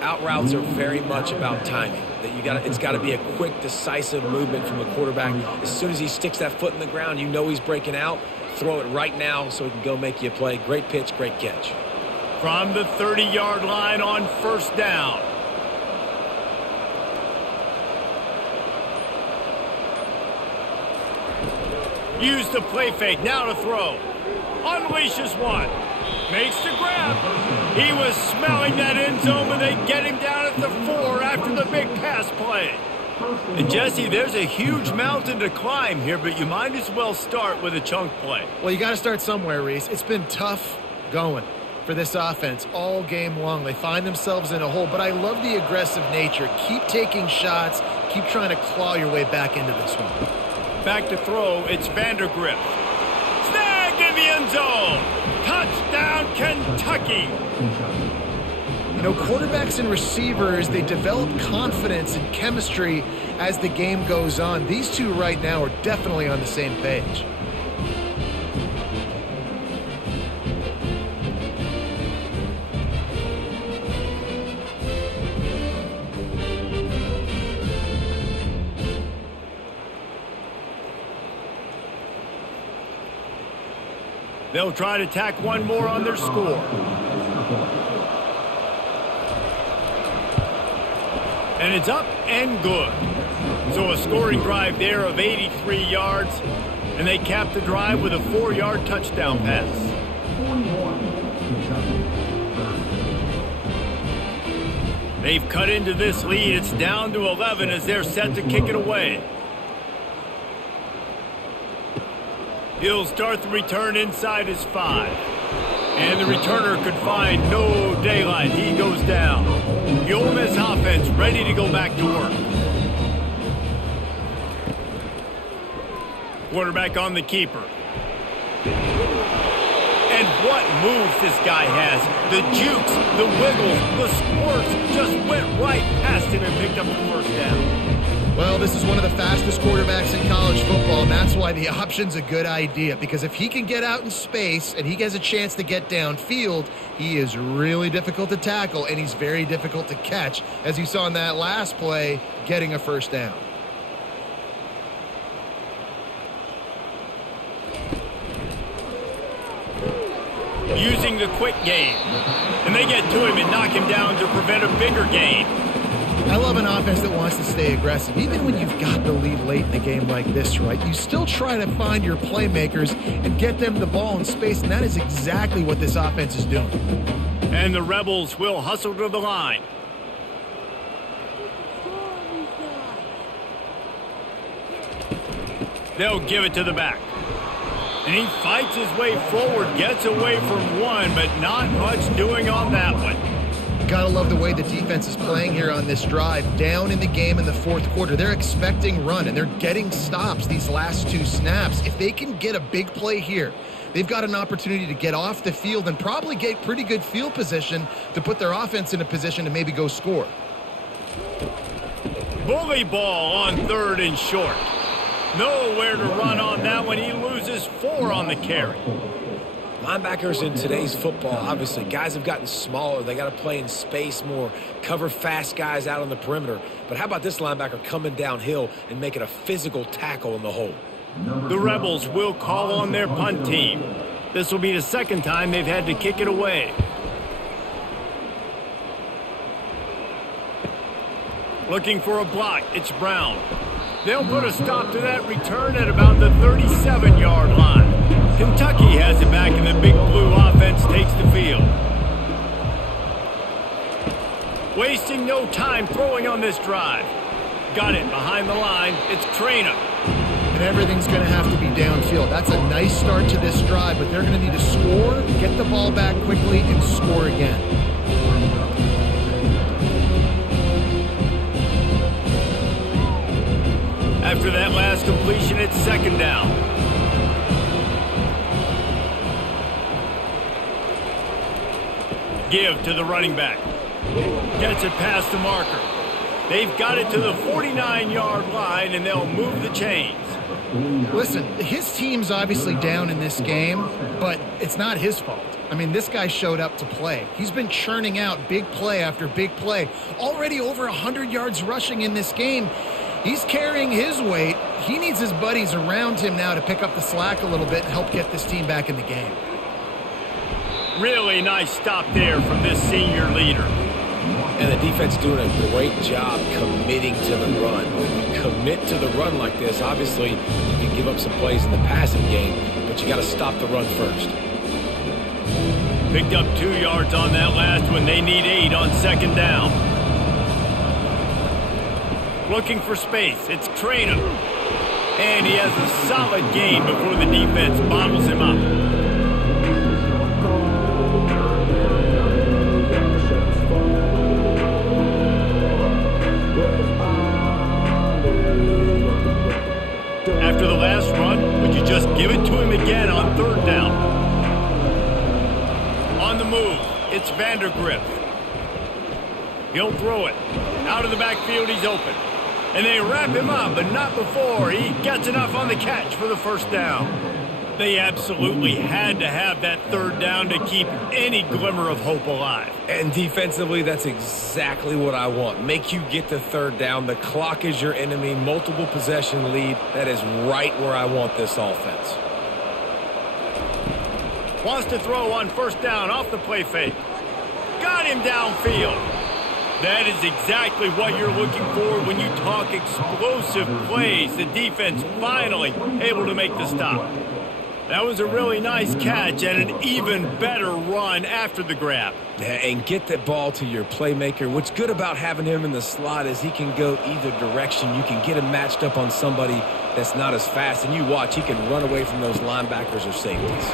Out routes are very much about timing. It's got to be a quick, decisive movement from the quarterback. As soon as he sticks that foot in the ground, you know he's breaking out. Throw it right now so he can go make you a play. Great pitch, great catch. From the 30-yard line on first down. Use the play fake, now to throw. Unleashes one. Makes the grab. He was smelling that end zone, but they get him down at the 4 after the big pass play. And Jesse, there's a huge mountain to climb here, but you might as well start with a chunk play. Well, you got to start somewhere, Reese. It's been tough going for this offense all game long. They find themselves in a hole, but I love the aggressive nature. Keep taking shots, keep trying to claw your way back into this one. Back to throw, it's Vandergrift. Snag in the end zone. Touchdown, Kentucky. You know, quarterbacks and receivers, they develop confidence and chemistry as the game goes on. These two right now are definitely on the same page. They'll try to tack one more on their score. And it's up and good. So a scoring drive there of 83 yards, and they cap the drive with a 4-yard touchdown pass. They've cut into this lead. It's down to 11 as they're set to kick it away. He'll start the return inside his 5. And the returner could find no daylight. He goes down. The Ole Miss offense ready to go back to work. Quarterback on the keeper. And what moves this guy has. The jukes, the wiggles, the squirts just went right past him and picked up the first down. Well, this is one of the fastest quarterbacks in college football, and that's why the option's a good idea. Because if he can get out in space and he has a chance to get downfield, he is really difficult to tackle, and he's very difficult to catch, as you saw in that last play, getting a first down. Using the quick game. And they get to him and knock him down to prevent a bigger gain. I love an offense that wants to stay aggressive. Even when you've got the lead late in a game like this, right, you still try to find your playmakers and get them the ball in space, and that is exactly what this offense is doing. And the Rebels will hustle to the line. They'll give it to the back. And he fights his way forward, gets away from one, but not much doing on that one. Gotta love the way the defense is playing here on this drive. Down in the game in the fourth quarter. They're expecting run, and they're getting stops these last 2 snaps. If they can get a big play here, they've got an opportunity to get off the field and probably get pretty good field position to put their offense in a position to maybe go score. Bully ball on 3rd and short. Nowhere to run on that one. He loses 4 on the carry. Linebackers in today's football, obviously, guys have gotten smaller. They got to play in space more, cover fast guys out on the perimeter. But how about this linebacker coming downhill and making a physical tackle in the hole? The Rebels will call on their punt team. This will be the second time they've had to kick it away. Looking for a block. It's Brown. They'll put a stop to that return at about the 37-yard line. Kentucky has it back, and the Big Blue offense takes the field. Wasting no time throwing on this drive. Got it behind the line. It's Trainer. And everything's going to have to be downfield. That's a nice start to this drive, but they're going to need to score, get the ball back quickly, and score again. After that last completion, it's 2nd down. Give to the running back. Gets it past the marker. They've got it to the 49-yard line, and they'll move the chains. Listen, his team's obviously down in this game, but it's not his fault. I mean, this guy showed up to play. He's been churning out big play after big play. Already over 100 yards rushing in this game. He's carrying his weight. He needs his buddies around him now to pick up the slack a little bit and help get this team back in the game. Really nice stop there from this senior leader. And the defense doing a great job committing to the run. Commit to the run like this. Obviously, you can give up some plays in the passing game, but you got to stop the run first. Picked up 2 yards on that last one. They need 8 on 2nd down. Looking for space. It's Trainer. And he has a solid gain before the defense bottles him up. to him again on third down. On the move, it's Vandergriff. He'll throw it. Out of the backfield, he's open. And they wrap him up, but not before he gets enough on the catch for the first down. They absolutely had to have that third down to keep any glimmer of hope alive. And defensively, that's exactly what I want. Make you get the third down. The clock is your enemy. Multiple possession lead. That is right where I want this offense. Wants to throw on first down off the play fake. Got him downfield. That is exactly what you're looking for when you talk explosive plays. The defense finally able to make the stop. That was a really nice catch and an even better run after the grab. Yeah, and get that ball to your playmaker. What's good about having him in the slot is he can go either direction. You can get him matched up on somebody that's not as fast, and you watch, he can run away from those linebackers or safeties.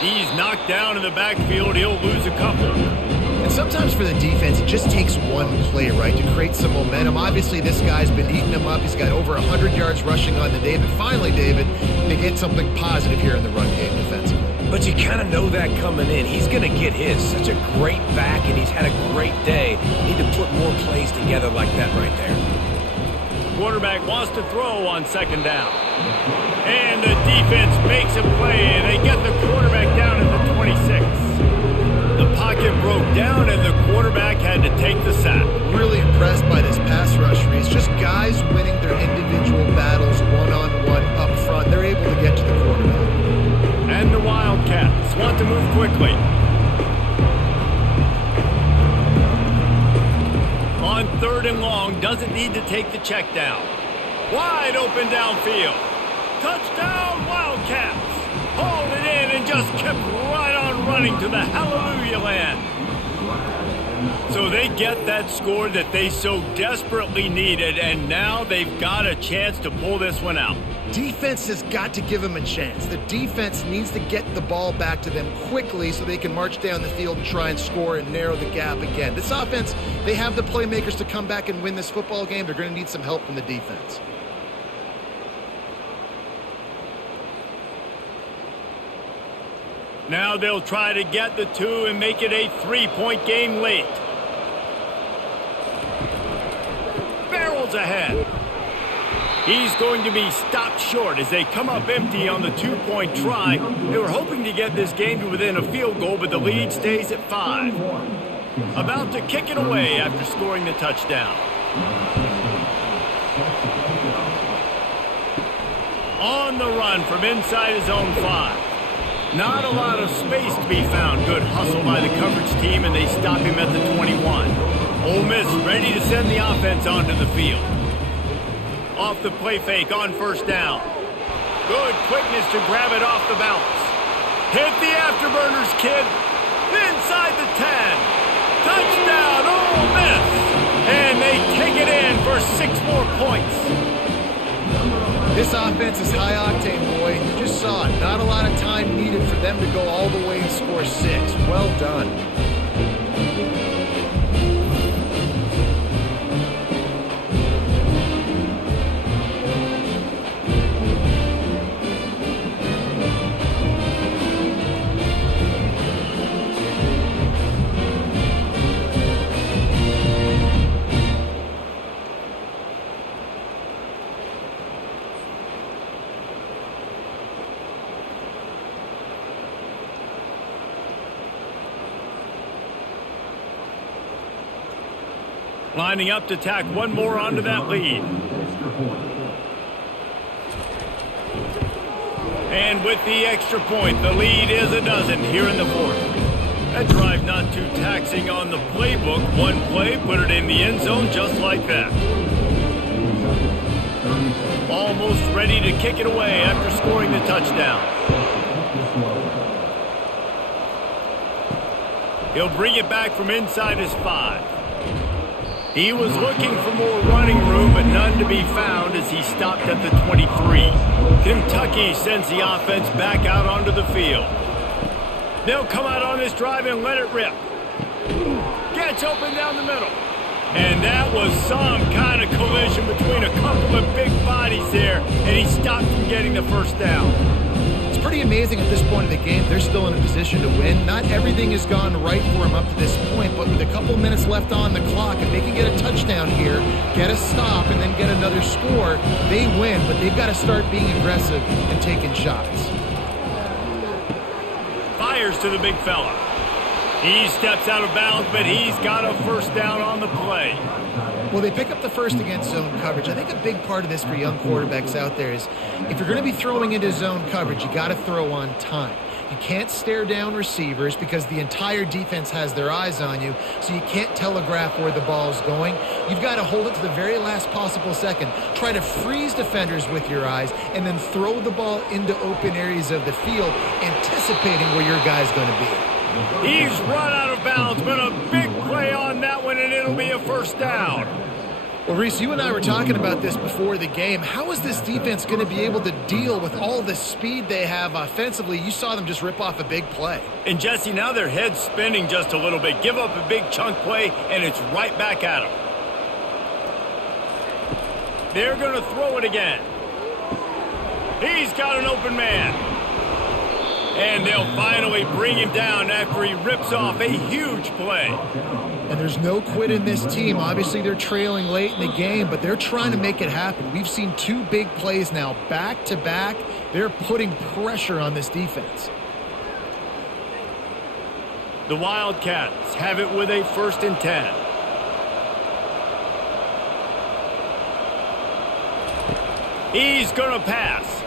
He's knocked down in the backfield. He'll lose a couple. And sometimes for the defense, it just takes one play, right, to create some momentum. Obviously, this guy's been eating him up. He's got over 100 yards rushing on the day. But finally, David, they get something positive here in the run game defensively. But you kind of know that coming in. He's going to get his. Such a great back, and he's had a great day. Need to put more plays together like that right there. Quarterback wants to throw on second down. And the defense makes a play, and they get the quarterback down at the 26. The pocket broke down, and the quarterback had to take the sack. Really impressed by this pass rush, Reese. Just guys winning their individual battles one-on-one up front. They're able to get to the quarterback. And the Wildcats want to move quickly. On third and long, doesn't need to take the check down. Wide open downfield. Touchdown, Wildcats. Hauled it in and just kept right on running to the hallelujah land. So they get that score that they so desperately needed, and now they've got a chance to pull this one out. Defense has got to give them a chance. The defense needs to get the ball back to them quickly so they can march down the field and try and score and narrow the gap again. This offense, they have the playmakers to come back and win this football game. They're going to need some help from the defense. Now they'll try to get the two and make it a three-point game late. Barrels ahead. He's going to be stopped short as they come up empty on the two-point try. They were hoping to get this game to within a field goal, but the lead stays at 5. About to kick it away after scoring the touchdown. On the run from inside his own 5. Not a lot of space to be found. Good hustle by the coverage team, and they stop him at the 21. Ole Miss ready to send the offense onto the field. Off the play fake on first down. Good quickness to grab it off the bounce. Hit the afterburners, kid. Inside the 10. Touchdown, Ole Miss. And they take it in for 6 more points. This offense is high octane, boy. You just saw it. Not a lot of time needed for them to go all the way and score 6. Well done. Lining up to tack one more onto that lead. And with the extra point, the lead is a dozen here in the 4th. That drive not too taxing on the playbook. One play, put it in the end zone just like that. Almost ready to kick it away after scoring the touchdown. He'll bring it back from inside his 5. He was looking for more running room, but none to be found as he stopped at the 23. Kentucky sends the offense back out onto the field. They'll come out on this drive and let it rip. Gets open down the middle. And that was some kind of collision between a couple of big bodies there, and he stopped from getting the first down. It's amazing at this point of the game. They're still in a position to win. Not everything has gone right for them up to this point, but with a couple minutes left on the clock, if they can get a touchdown here, get a stop, and then get another score, they win, but they've got to start being aggressive and taking shots. Fires to the big fella. He steps out of bounds, but he's got a first down on the play. Well, they pick up the first against zone coverage. I think a big part of this for young quarterbacks out there is if you're going to be throwing into zone coverage, you got to throw on time. You can't stare down receivers because the entire defense has their eyes on you, so you can't telegraph where the ball's going. You've got to hold it to the very last possible second. Try to freeze defenders with your eyes and then throw the ball into open areas of the field, anticipating where your guy's going to be. He's run out of bounds, but a big play on that one, and it'll be a first down. Well, Reese, you and I were talking about this before the game. How is this defense going to be able to deal with all the speed they have offensively? You saw them just rip off a big play. And, Jesse, now their head's spinning just a little bit. Give up a big chunk play, and it's right back at them. They're going to throw it again. He's got an open man. And they'll finally bring him down after he rips off a huge play. And there's no quit in this team. Obviously, they're trailing late in the game, but they're trying to make it happen. We've seen two big plays now, back-to-back. They're putting pressure on this defense. The Wildcats have it with a 1st and 10. He's going to pass.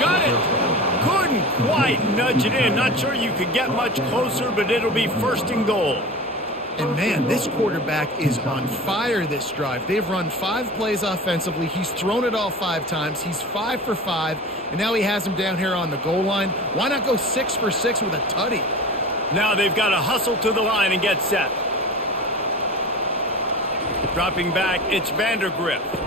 Got it. Couldn't quite nudge it in. Not sure you could get much closer, but it'll be 1st and goal. And, man, this quarterback is on fire this drive. They've run 5 plays offensively. He's thrown it all 5 times. He's 5 for 5, and now he has him down here on the goal line. Why not go 6 for 6 with a tutty? Now they've got to hustle to the line and get set. Dropping back, it's Vandergrift.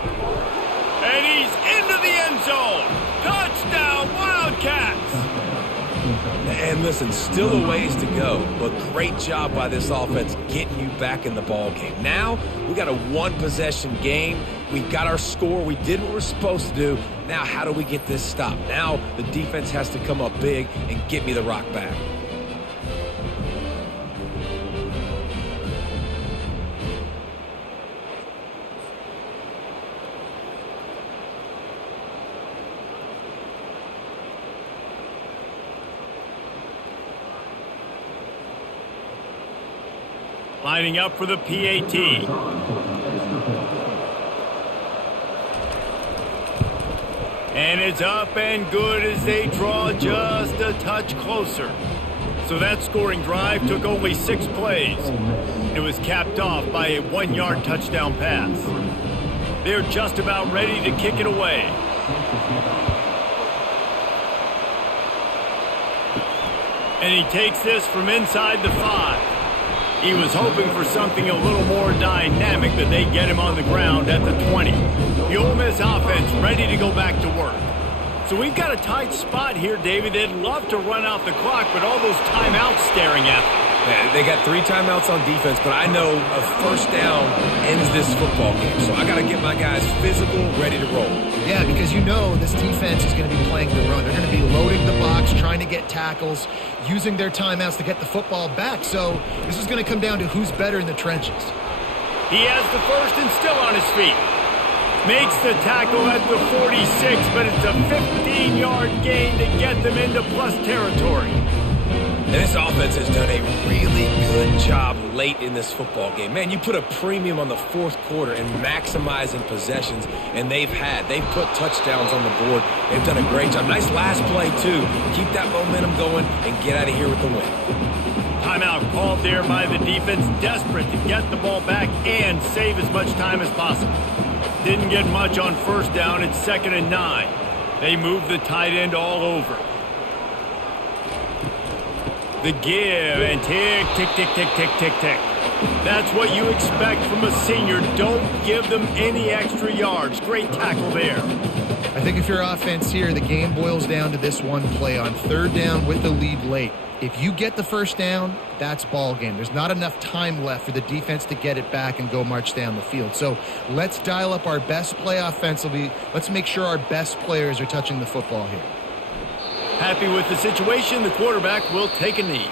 And he's into the end zone. Touchdown, Wildcats! And listen, still a ways to go, but great job by this offense getting you back in the ball game. Now, we got a one-possession game. We got our score. We did what we're supposed to do. Now, how do we get this stopped? Now, the defense has to come up big and get me the rock back. Lining up for the PAT. And it's up and good as they draw just a touch closer. So that scoring drive took only 6 plays. It was capped off by a 1-yard touchdown pass. They're just about ready to kick it away. And he takes this from inside the 5. He was hoping for something a little more dynamic, but they get him on the ground at the 20. The Ole Miss offense ready to go back to work. So we've got a tight spot here, David. They'd love to run out the clock, but all those timeouts staring at them. Man, they got 3 timeouts on defense, but I know a first down ends this football game. So I got to get my guys physical, ready to roll. Yeah, because you know this defense is going to be playing the run. They're going to be loading the box, trying to get tackles, using their timeouts to get the football back. So this is going to come down to who's better in the trenches. He has the first and still on his feet. Makes the tackle at the 46, but it's a 15-yard gain to get them into plus territory. And this offense has done a really good job late in this football game. Man, you put a premium on the 4th quarter and maximizing possessions, and they've put touchdowns on the board. They've done a great job. Nice last play, too. Keep that momentum going and get out of here with the win. Timeout called there by the defense, desperate to get the ball back and save as much time as possible. Didn't get much on first down. It's 2nd and 9. They move the tight end all over. The give and tick, tick, tick, tick, tick, tick, tick. That's what you expect from a senior. Don't give them any extra yards. Great tackle there. I think if you're offense here, the game boils down to this one play on 3rd down with the lead late. If you get the first down, that's ball game. There's not enough time left for the defense to get it back and go march down the field. So let's dial up our best play offensively. Let's make sure our best players are touching the football here. Happy with the situation, the quarterback will take a knee.